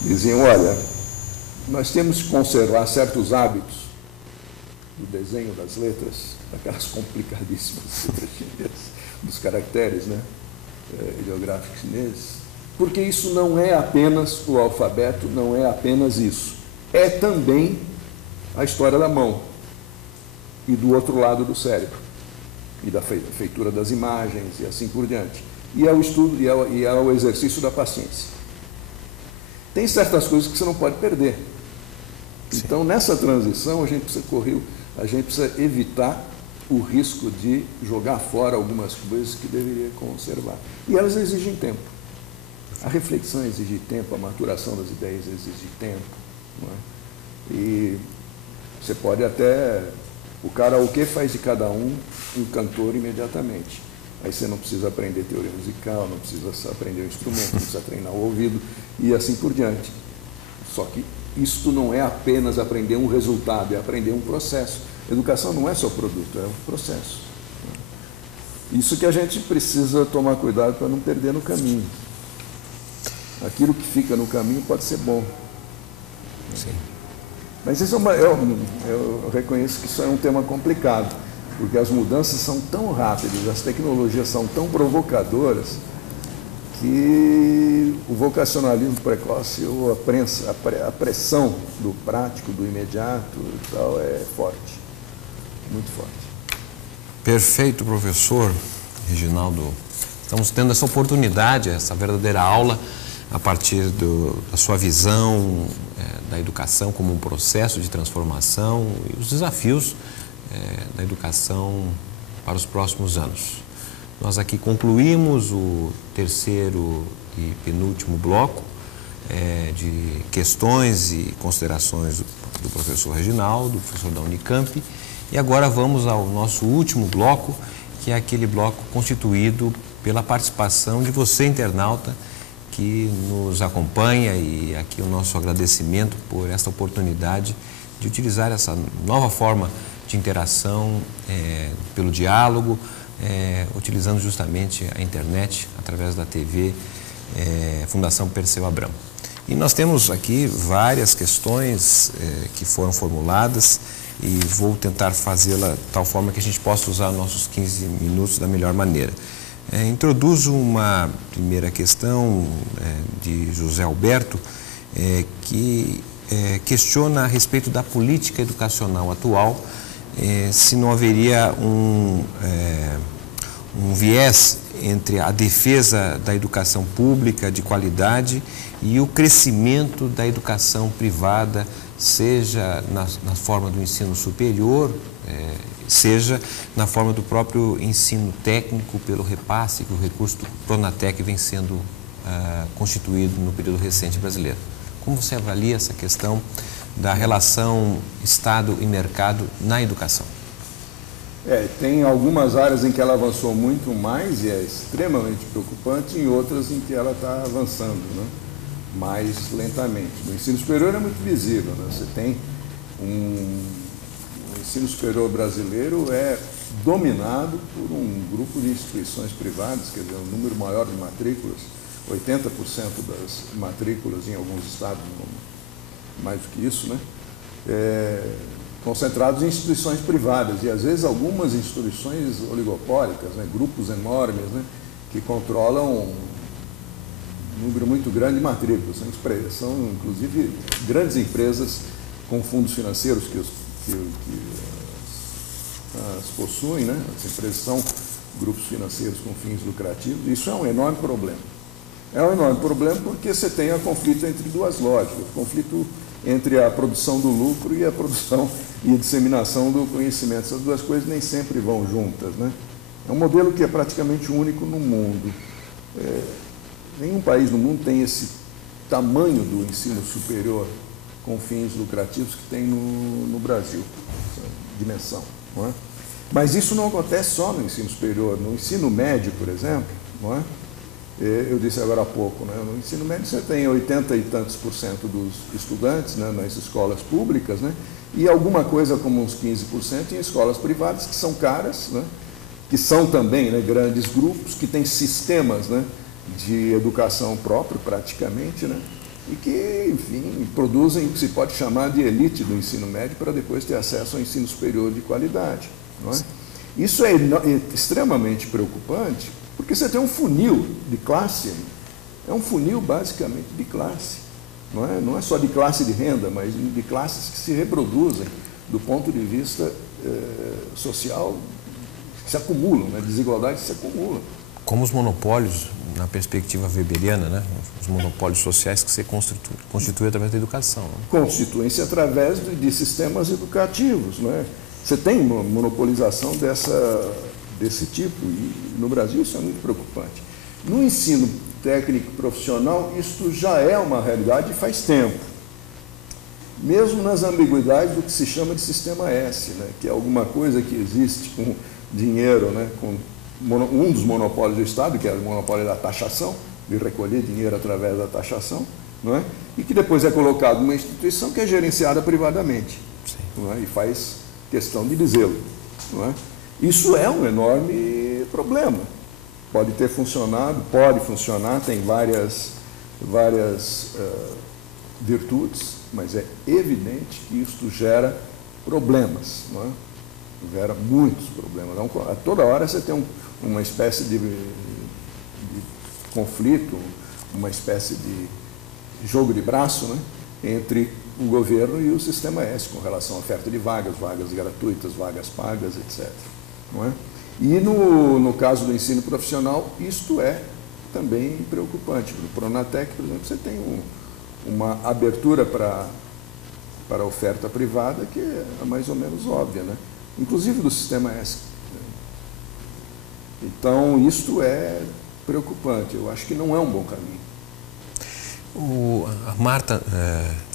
diziam, olha, nós temos que conservar certos hábitos do desenho das letras, daquelas complicadíssimas letras chinesas, dos caracteres, né, ideográficos chineses, porque isso não é apenas o alfabeto, não é apenas isso. É também a história da mão e do outro lado do cérebro, e da feitura das imagens e assim por diante. E ao estudo e ao exercício da paciência. Tem certas coisas que você não pode perder. Sim. Então, nessa transição, a gente precisa evitar o risco de jogar fora algumas coisas que deveria conservar. E elas exigem tempo. A reflexão exige tempo, a maturação das ideias exige tempo. Não é? E você pode até... O karaokê faz de cada um cantor imediatamente. Aí você não precisa aprender teoria musical, não precisa aprender o instrumento, não precisa treinar o ouvido e assim por diante. Só que isto não é apenas aprender um resultado, é aprender um processo. Educação não é só produto, é um processo. Isso que a gente precisa tomar cuidado para não perder no caminho. Aquilo que fica no caminho pode ser bom. Sim. Mas isso eu reconheço que isso é um tema complicado, porque as mudanças são tão rápidas, as tecnologias são tão provocadoras, que o vocacionalismo precoce ou a pressão do prático, do imediato e tal, é forte, muito forte. Perfeito, professor Reginaldo. Estamos tendo essa oportunidade, essa verdadeira aula, a partir da sua visão da educação como um processo de transformação e os desafios da educação para os próximos anos. Nós aqui concluímos o terceiro e penúltimo bloco de questões e considerações do professor Reginaldo, professor da Unicamp, e agora vamos ao nosso último bloco, que é aquele bloco constituído pela participação de você, internauta, que nos acompanha, e aqui o nosso agradecimento por esta oportunidade de utilizar essa nova forma de interação pelo diálogo, utilizando justamente a internet através da TV Fundação Perseu Abramo. E nós temos aqui várias questões que foram formuladas e vou tentar fazê-la de tal forma que a gente possa usar nossos 15 minutos da melhor maneira. Introduzo uma primeira questão de José Alberto, que questiona a respeito da política educacional atual, se não haveria um viés entre a defesa da educação pública de qualidade e o crescimento da educação privada, seja na forma do ensino superior, seja na forma do próprio ensino técnico, pelo repasse que o recurso do Pronatec vem sendo constituído no período recente brasileiro. Como você avalia essa questão da relação Estado e mercado na educação? Tem algumas áreas em que ela avançou muito mais e é extremamente preocupante, e outras em que ela está avançando, né, mais lentamente. No ensino superior é muito visível, né? Você tem o ensino superior brasileiro é dominado por um grupo de instituições privadas, quer dizer, um número maior de matrículas, 80% das matrículas em alguns estados, mais do que isso, né? Concentrados em instituições privadas, e às vezes algumas instituições oligopólicas, né? Grupos enormes, né? Que controlam um número muito grande de matrículas. São inclusive grandes empresas com fundos financeiros que as possuem, né? As empresas são grupos financeiros com fins lucrativos. Isso é um enorme problema. É um enorme problema porque você tem o conflito entre duas lógicas, o conflito entre a produção do lucro e a produção e a disseminação do conhecimento. Essas duas coisas nem sempre vão juntas, né? É um modelo que é praticamente único no mundo. Nenhum país no mundo tem esse tamanho do ensino superior com fins lucrativos que tem no Brasil, essa dimensão, não é? Mas isso não acontece só no ensino superior. No ensino médio, por exemplo, não é? Eu disse agora há pouco, né? No ensino médio você tem 80 e tantos % dos estudantes, né, nas escolas públicas, né, e alguma coisa como uns 15% em escolas privadas, que são caras, né, que são também, né, grandes grupos, que têm sistemas, né, de educação próprio, praticamente, né, e que, enfim, produzem o que se pode chamar de elite do ensino médio para depois ter acesso ao ensino superior de qualidade, não é? Isso é extremamente preocupante, porque você tem um funil de classe, é um funil basicamente de classe, não é só de classe de renda, mas de classes que se reproduzem do ponto de vista social, se acumulam, né? Desigualdades se acumulam. Como os monopólios, na perspectiva weberiana, né? Os monopólios sociais que se constituem através da educação. Né? Constituem-se através de sistemas educativos. Né? Você tem uma monopolização desse tipo, e no Brasil isso é muito preocupante. No ensino técnico profissional, isto já é uma realidade faz tempo. Mesmo nas ambiguidades do que se chama de sistema S, né? Que é alguma coisa que existe com dinheiro, né? Com um dos monopólios do Estado, que é o monopólio da taxação, de recolher dinheiro através da taxação, não é? E que depois é colocado numa instituição que é gerenciada privadamente, não é? E faz questão de dizê-lo. Não é? Isso é um enorme problema. Pode ter funcionado, pode funcionar, tem várias virtudes, mas é evidente que isto gera problemas, não é? Gera muitos problemas. A toda hora você tem uma espécie de conflito, uma espécie de jogo de braço, né, entre o governo e o sistema S, com relação à oferta de vagas gratuitas, vagas pagas, etc. Não é? E no caso do ensino profissional, isto é também preocupante. No Pronatec, por exemplo, você tem uma abertura para a oferta privada que é mais ou menos óbvia, né? Inclusive do sistema S. Então, isto é preocupante. Eu acho que não é um bom caminho. A Marta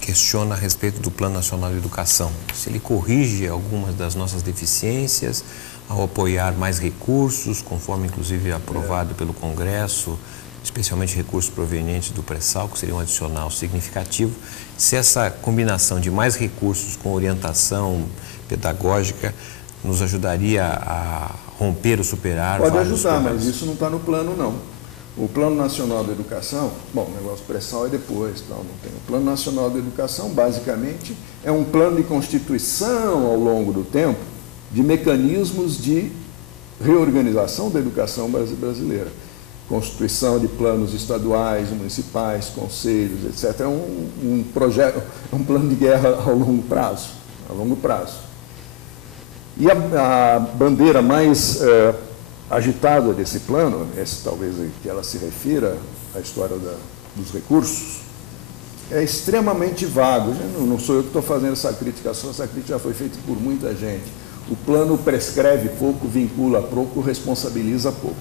questiona a respeito do Plano Nacional de Educação. Se ele corrige algumas das nossas deficiências ao apoiar mais recursos, conforme inclusive aprovado pelo Congresso, especialmente recursos provenientes do pré-sal, que seria um adicional significativo. Se essa combinação de mais recursos com orientação pedagógica nos ajudaria a romper ou superar Pode vários ajudar, problemas. mas isso não está no plano, não. O Plano Nacional da Educação, bom, o negócio pré-sal é depois, não tem. O Plano Nacional da Educação, basicamente, é um plano de constituição ao longo do tempo de mecanismos de reorganização da educação brasileira. Constituição de planos estaduais, municipais, conselhos, etc. É um projeto, um plano de guerra ao longo prazo. E a bandeira mais agitada desse plano, esse talvez que ela se refira à história dos recursos, é extremamente vago. Não sou eu que estou fazendo essa crítica, essa crítica já foi feita por muita gente. O plano prescreve pouco, vincula pouco, responsabiliza pouco.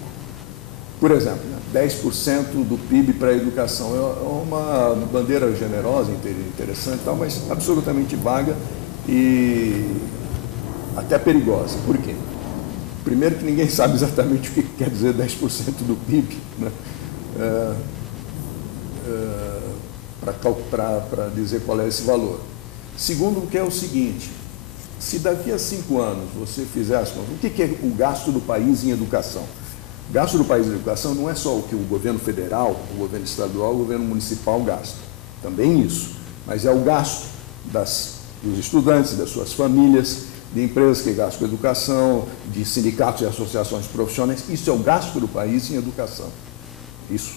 Por exemplo, 10% do PIB para a educação é uma bandeira generosa, interessante, mas absolutamente vaga e até perigosa. Por quê? Primeiro que ninguém sabe exatamente o que quer dizer 10% do PIB, né? Para dizer qual é esse valor. Segundo, que é o seguinte, se daqui a 5 anos você fizer as contas, o que é o gasto do país em educação? O gasto do país em educação não é só o que o governo federal, o governo estadual, o governo municipal gasta, também isso, mas é o gasto dos estudantes, das suas famílias, de empresas que gastam com educação, de sindicatos e associações profissionais. Isso é o gasto do país em educação. Isso.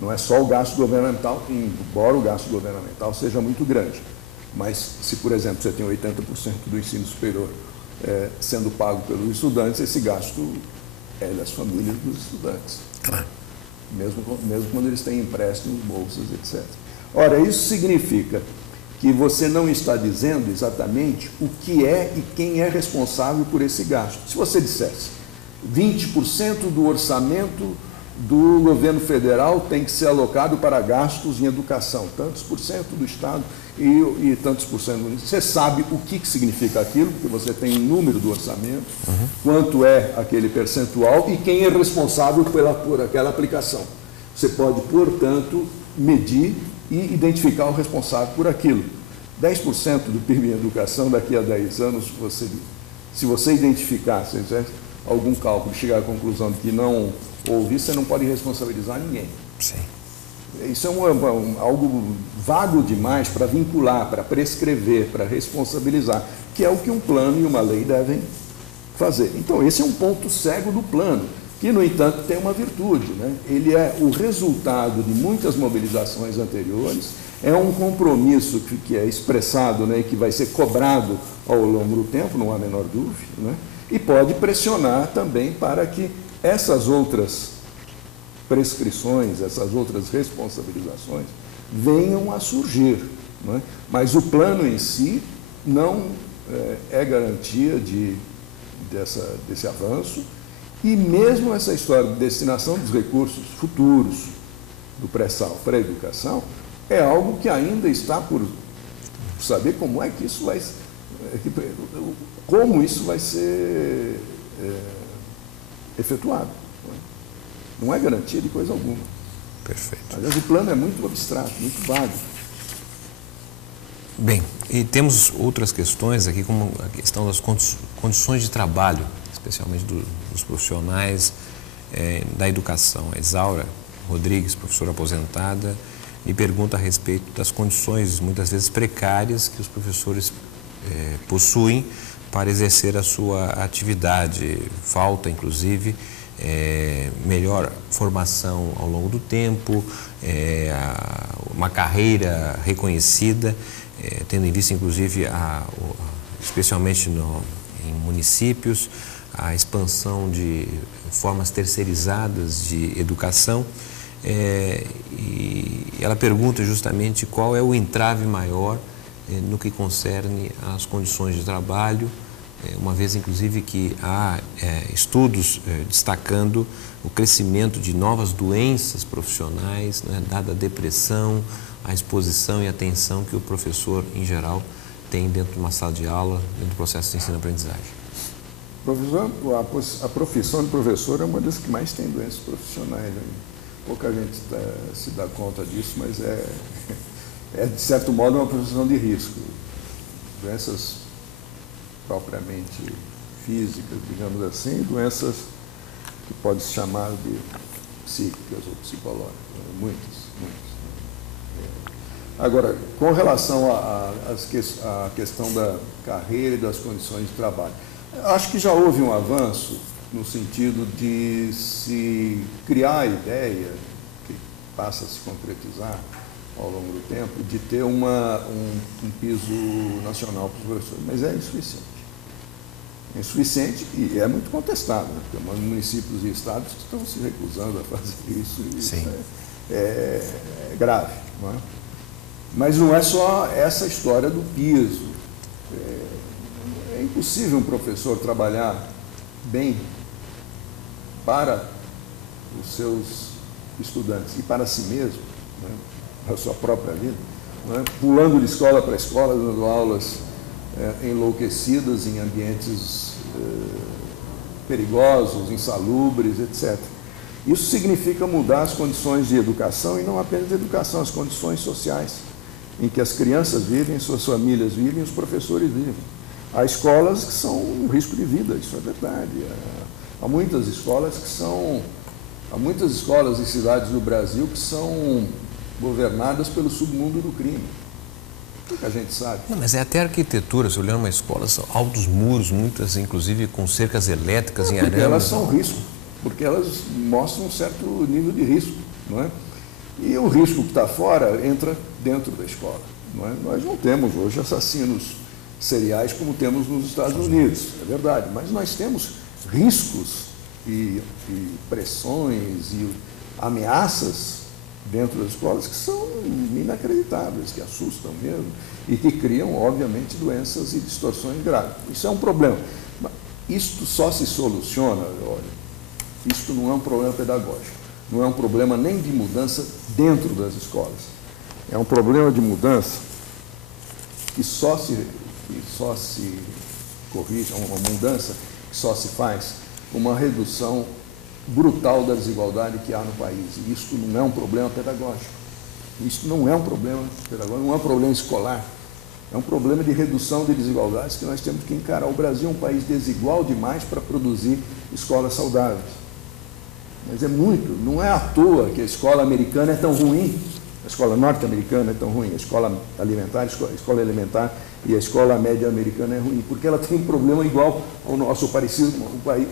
Não é só o gasto governamental, embora o gasto governamental seja muito grande. Mas se, por exemplo, você tem 80% do ensino superior sendo pago pelos estudantes, esse gasto é das famílias dos estudantes. Claro. Mesmo quando eles têm empréstimos, bolsas, etc. Ora, isso significa que você não está dizendo exatamente o que é e quem é responsável por esse gasto. Se você dissesse 20% do orçamento do governo federal tem que ser alocado para gastos em educação, tantos por cento do Estado e tantos por cento do município. Você sabe o que significa aquilo, porque você tem o número do orçamento, quanto é aquele percentual e quem é responsável por aquela aplicação. Você pode, portanto, medir e identificar o responsável por aquilo. 10% do PIB em educação, daqui a 10 anos, se você identificar, se fizer algum cálculo e chegar à conclusão de que não houve isso, você não pode responsabilizar ninguém. Sim. Isso é algo vago demais para vincular, para prescrever, para responsabilizar, que é o que um plano e uma lei devem fazer. Então, esse é um ponto cego do plano. que, no entanto, tem uma virtude, né? Ele é o resultado de muitas mobilizações anteriores, é um compromisso que é expressado, né, e que vai ser cobrado ao longo do tempo, não há a menor dúvida, né? E pode pressionar também para que essas outras prescrições, essas outras responsabilizações venham a surgir, né? Mas o plano em si não é garantia desse avanço. E mesmo essa história de destinação dos recursos futuros do pré-sal para a educação é algo que ainda está por saber como é que isso vai, como isso vai ser efetuado. Não é garantia de coisa alguma. Perfeito. Aliás, o plano é muito abstrato, muito vago. Bem, e temos outras questões aqui, como a questão das condições de trabalho, especialmente dos profissionais da educação. A Isaura Rodrigues, professora aposentada, me pergunta a respeito das condições, muitas vezes precárias, que os professores possuem para exercer a sua atividade. Falta, inclusive, melhor formação ao longo do tempo, uma carreira reconhecida, tendo em vista, inclusive, especialmente em municípios, a expansão de formas terceirizadas de educação. E ela pergunta justamente qual é o entrave maior no que concerne às condições de trabalho, uma vez, inclusive, que há estudos destacando o crescimento de novas doenças profissionais, né, dada a depressão, a exposição e a atenção que o professor, em geral, tem dentro de uma sala de aula, dentro do processo de ensino-aprendizagem. A profissão de professor é uma das que mais tem doenças profissionais, né? Pouca gente se dá conta disso, mas de certo modo, uma profissão de risco. Doenças propriamente físicas, digamos assim, e doenças que pode se chamar de psíquicas ou psicológicas, muitas. Agora, com relação à questão da carreira e das condições de trabalho, acho que já houve um avanço no sentido de se criar a ideia, que passa a se concretizar ao longo do tempo, de ter um piso nacional para os professores, mas é insuficiente. É insuficiente e é muito contestado, né? Porque municípios e estados estão se recusando a fazer isso, e isso é grave, não é? Mas não é só essa história do piso. É impossível um professor trabalhar bem para os seus estudantes e para si mesmo, né, para a sua própria vida, né, pulando de escola para escola, dando aulas enlouquecidas em ambientes perigosos, insalubres, etc. Isso significa mudar as condições de educação, e não apenas de educação, as condições sociais em que as crianças vivem, suas famílias vivem, os professores vivem. Há escolas que são um risco de vida, isso é verdade. Há muitas escolas em cidades do Brasil que são governadas pelo submundo do crime. O que a gente sabe? Não, mas até a arquitetura, se olhando uma escola, são altos muros, muitas inclusive com cercas elétricas em arame. Porque elas são risco, porque elas mostram um certo nível de risco, não é? E o risco que está fora entra dentro da escola, não é? Nós não temos hoje assassinos seriais como temos nos Estados Unidos, é verdade, mas nós temos riscos e pressões e ameaças dentro das escolas que são inacreditáveis, que assustam mesmo e que criam, obviamente, doenças e distorções graves. Isso é um problema. Isto só se soluciona, olha, isto não é um problema pedagógico, não é um problema nem de mudança dentro das escolas. É um problema de mudança que só se corrige, uma mudança que só se faz com uma redução brutal da desigualdade que há no país. E isso não é um problema pedagógico. Isso não é um problema pedagógico, não é um problema escolar. É um problema de redução de desigualdades que nós temos que encarar. O Brasil é um país desigual demais para produzir escolas saudáveis. Mas é muito, não é à toa que a escola americana é tão ruim. A escola norte-americana é tão ruim, a escola elementar e a escola média americana é ruim, porque ela tem um problema igual ao nosso, parecido,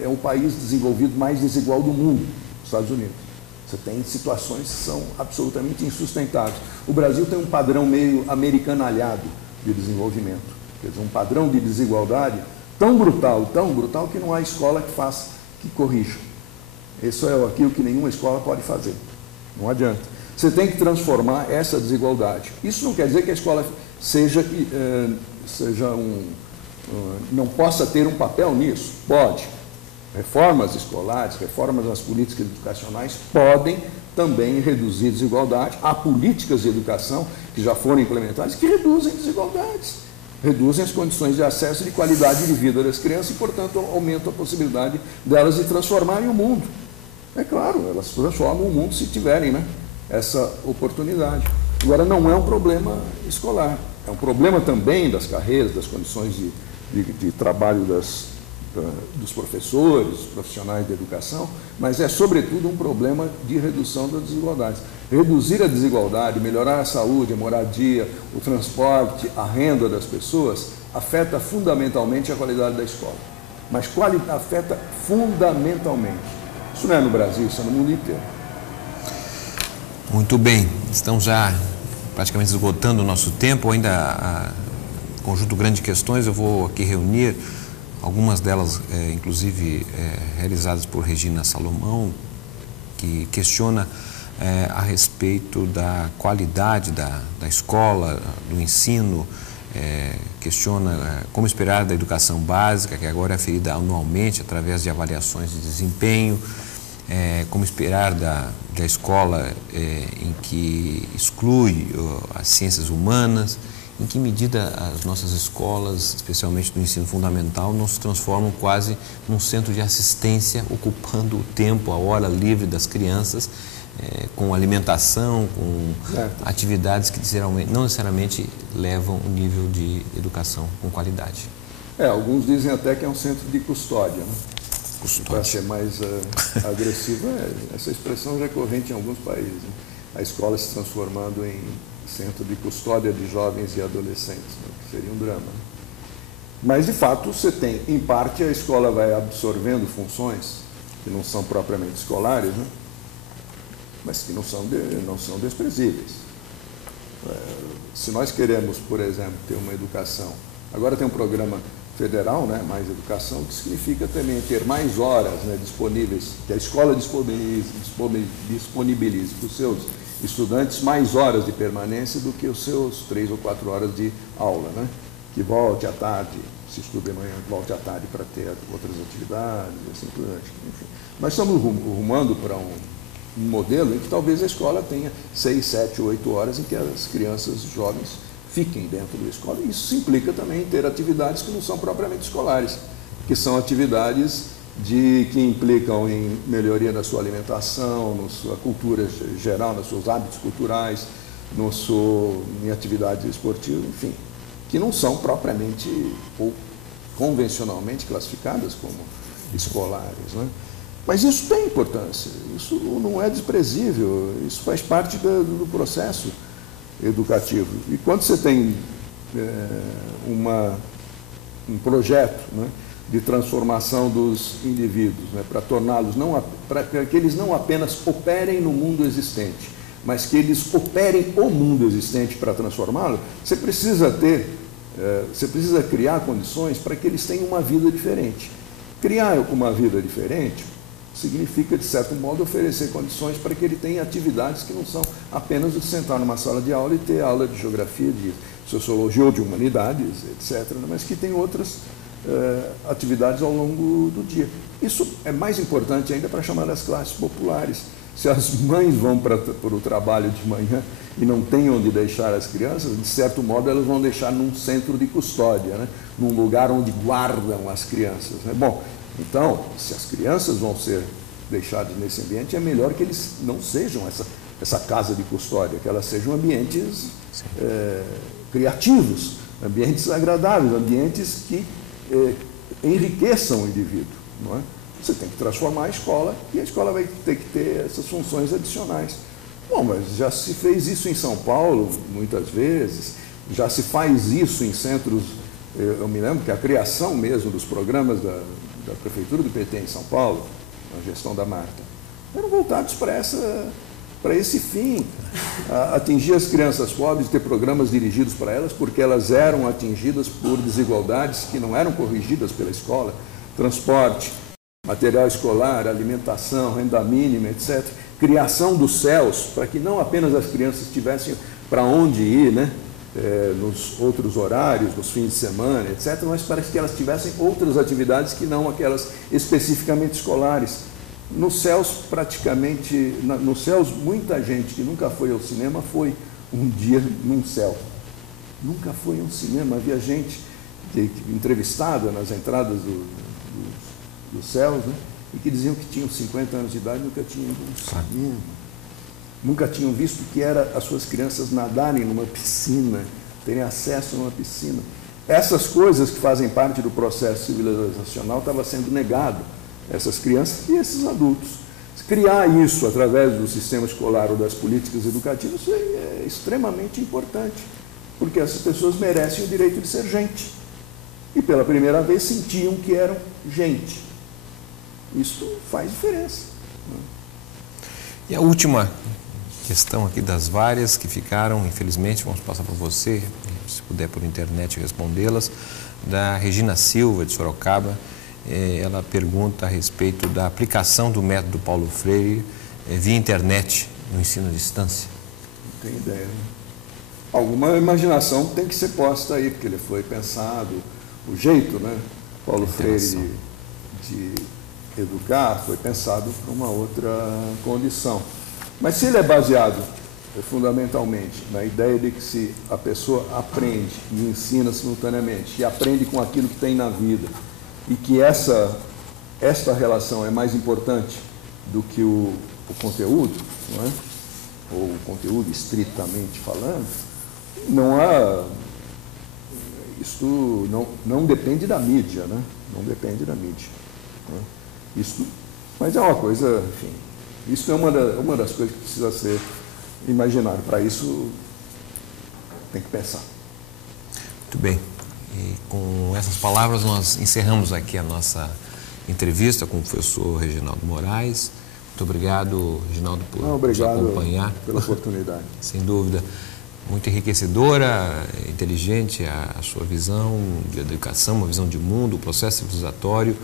é o país desenvolvido mais desigual do mundo, os Estados Unidos. Você tem situações que são absolutamente insustentáveis. O Brasil tem um padrão meio americanalhado de desenvolvimento, quer dizer, um padrão de desigualdade tão brutal, que não há escola que corrija. Isso é aquilo que nenhuma escola pode fazer. Não adianta. Você tem que transformar essa desigualdade. Isso não quer dizer que a escola não possa ter um papel nisso. Pode. Reformas escolares, reformas nas políticas educacionais podem também reduzir desigualdade. Há políticas de educação que já foram implementadas que reduzem desigualdades. Reduzem as condições de acesso e de qualidade de vida das crianças e, portanto, aumentam a possibilidade delas de transformarem o mundo. É claro, elas transformam o mundo se tiverem, né, essa oportunidade. Agora, não é um problema escolar, é um problema também das carreiras, das condições de trabalho dos professores, dos profissionais de educação, mas é, sobretudo, um problema de redução das desigualdades. Reduzir a desigualdade, melhorar a saúde, a moradia, o transporte, a renda das pessoas, afeta fundamentalmente a qualidade da escola. Mas afeta fundamentalmente. Isso não é no Brasil, isso é no mundo inteiro. Muito bem, estamos já praticamente esgotando o nosso tempo, ainda um conjunto grande de questões, eu vou aqui reunir algumas delas, inclusive, realizadas por Regina Salomão, que questiona a respeito da qualidade da escola, do ensino, questiona como esperar da educação básica, que agora é aferida anualmente através de avaliações de desempenho, como esperar da escola em que exclui as ciências humanas, em que medida as nossas escolas, especialmente do ensino fundamental, não se transformam quase num centro de assistência, ocupando o tempo, a hora livre das crianças, com alimentação, com atividades que não necessariamente levam o nível de educação com qualidade. Alguns dizem até que é um centro de custódia, né? Para ser mais agressivo, essa expressão já é corrente em alguns países, né? A escola se transformando em centro de custódia de jovens e adolescentes, né? Que seria um drama. Né? Mas, de fato, você tem, em parte, a escola vai absorvendo funções que não são propriamente escolares, né? Mas que não são desprezíveis. Se nós queremos, por exemplo, ter uma educação, agora tem um programa federal, né, Mais Educação, que significa também ter mais horas, né, disponíveis, que a escola disponibilize para os seus estudantes mais horas de permanência do que os seus 3 ou 4 horas de aula, né? Que volte à tarde, se estuda de manhã, volte à tarde para ter outras atividades, e assim por diante. Enfim, nós estamos rumando para um modelo em que talvez a escola tenha 6, 7, 8 horas em que as crianças jovens fiquem dentro da escola. Isso implica também em ter atividades que não são propriamente escolares, que são atividades que implicam em melhoria da sua alimentação, na sua cultura geral, nos seus hábitos culturais, em atividades esportivas, enfim, que não são propriamente ou convencionalmente classificadas como escolares, né? Mas isso tem importância, isso não é desprezível, isso faz parte do processo educativo. E quando você tem um projeto, né, de transformação dos indivíduos, né, para torná-los, para que eles não apenas operem no mundo existente, mas que eles operem o mundo existente para transformá-lo, você precisa criar condições para que eles tenham uma vida diferente. Criar uma vida diferente significa, de certo modo, oferecer condições para que ele tenha atividades que não são apenas de sentar numa sala de aula e ter aula de geografia, de sociologia ou de humanidades, etc., mas que tem outras atividades ao longo do dia. Isso é mais importante ainda para chamar as classes populares. Se as mães vão para o trabalho de manhã e não têm onde deixar as crianças, de certo modo elas vão deixar num centro de custódia, né? Num lugar onde guardam as crianças, né? Bom, então, se as crianças vão ser deixadas nesse ambiente, é melhor que eles não sejam essa casa de custódia, que elas sejam ambientes criativos, ambientes agradáveis, ambientes que enriqueçam o indivíduo, não é? Você tem que transformar a escola e a escola vai ter que ter essas funções adicionais. Bom, mas já se fez isso em São Paulo muitas vezes, já se faz isso em centros. Eu me lembro que a criação mesmo dos programas da Prefeitura do PT em São Paulo, na gestão da Marta, eram voltados para esse fim, atingir as crianças pobres, ter programas dirigidos para elas, porque elas eram atingidas por desigualdades que não eram corrigidas pela escola, transporte, material escolar, alimentação, renda mínima, etc. Criação dos céus, para que não apenas as crianças tivessem para onde ir, né? Nos outros horários, nos fins de semana, etc., mas para que elas tivessem outras atividades que não aquelas especificamente escolares. Nos céus, praticamente, nos céus, muita gente que nunca foi ao cinema foi um dia num céu. Nunca foi um cinema. Havia gente entrevistada nas entradas dos céus, né? E que diziam que tinham 50 anos de idade e nunca tinham ido ao cinema. Nunca tinham visto o que era as suas crianças nadarem numa piscina, terem acesso a uma piscina. Essas coisas que fazem parte do processo civilizacional estavam sendo negado a essas crianças e esses adultos. Criar isso através do sistema escolar ou das políticas educativas é extremamente importante, porque essas pessoas merecem o direito de ser gente. E pela primeira vez sentiam que eram gente. Isso faz diferença. E a última questão aqui das várias que ficaram, infelizmente, vamos passar para você, se puder por internet respondê-las, da Regina Silva, de Sorocaba. Ela pergunta a respeito da aplicação do método Paulo Freire via internet no ensino à distância. Não tem ideia, né? Alguma imaginação tem que ser posta aí, porque ele foi pensado, o jeito, né? Paulo Freire de educar foi pensado para uma outra condição. Mas se ele é baseado fundamentalmente na ideia de que a pessoa aprende e ensina simultaneamente, e aprende com aquilo que tem na vida, e que esta relação é mais importante do que o conteúdo, não é? Ou o conteúdo estritamente falando, não há... Isto não depende da mídia, né? Não depende da mídia. Né? Isso, mas é uma coisa, enfim, isso é uma das coisas que precisa ser imaginado. Para isso, tem que pensar. Muito bem. E com essas palavras, nós encerramos aqui a nossa entrevista com o professor Reginaldo Moraes. Muito obrigado, Reginaldo, por nos acompanhar. Pela oportunidade. Sem dúvida. Muito enriquecedora, inteligente a sua visão de educação, uma visão de mundo, o processo civilizatório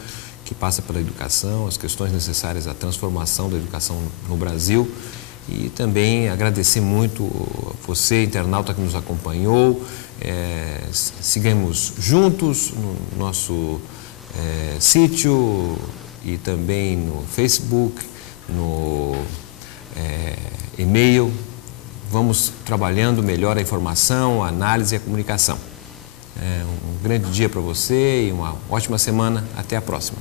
que passa pela educação, as questões necessárias à transformação da educação no Brasil. E também agradecer muito você, internauta, que nos acompanhou. Sigamos juntos no nosso sítio e também no Facebook, no e-mail. Vamos trabalhando melhor a informação, a análise e a comunicação. Um grande dia para você e uma ótima semana. Até a próxima.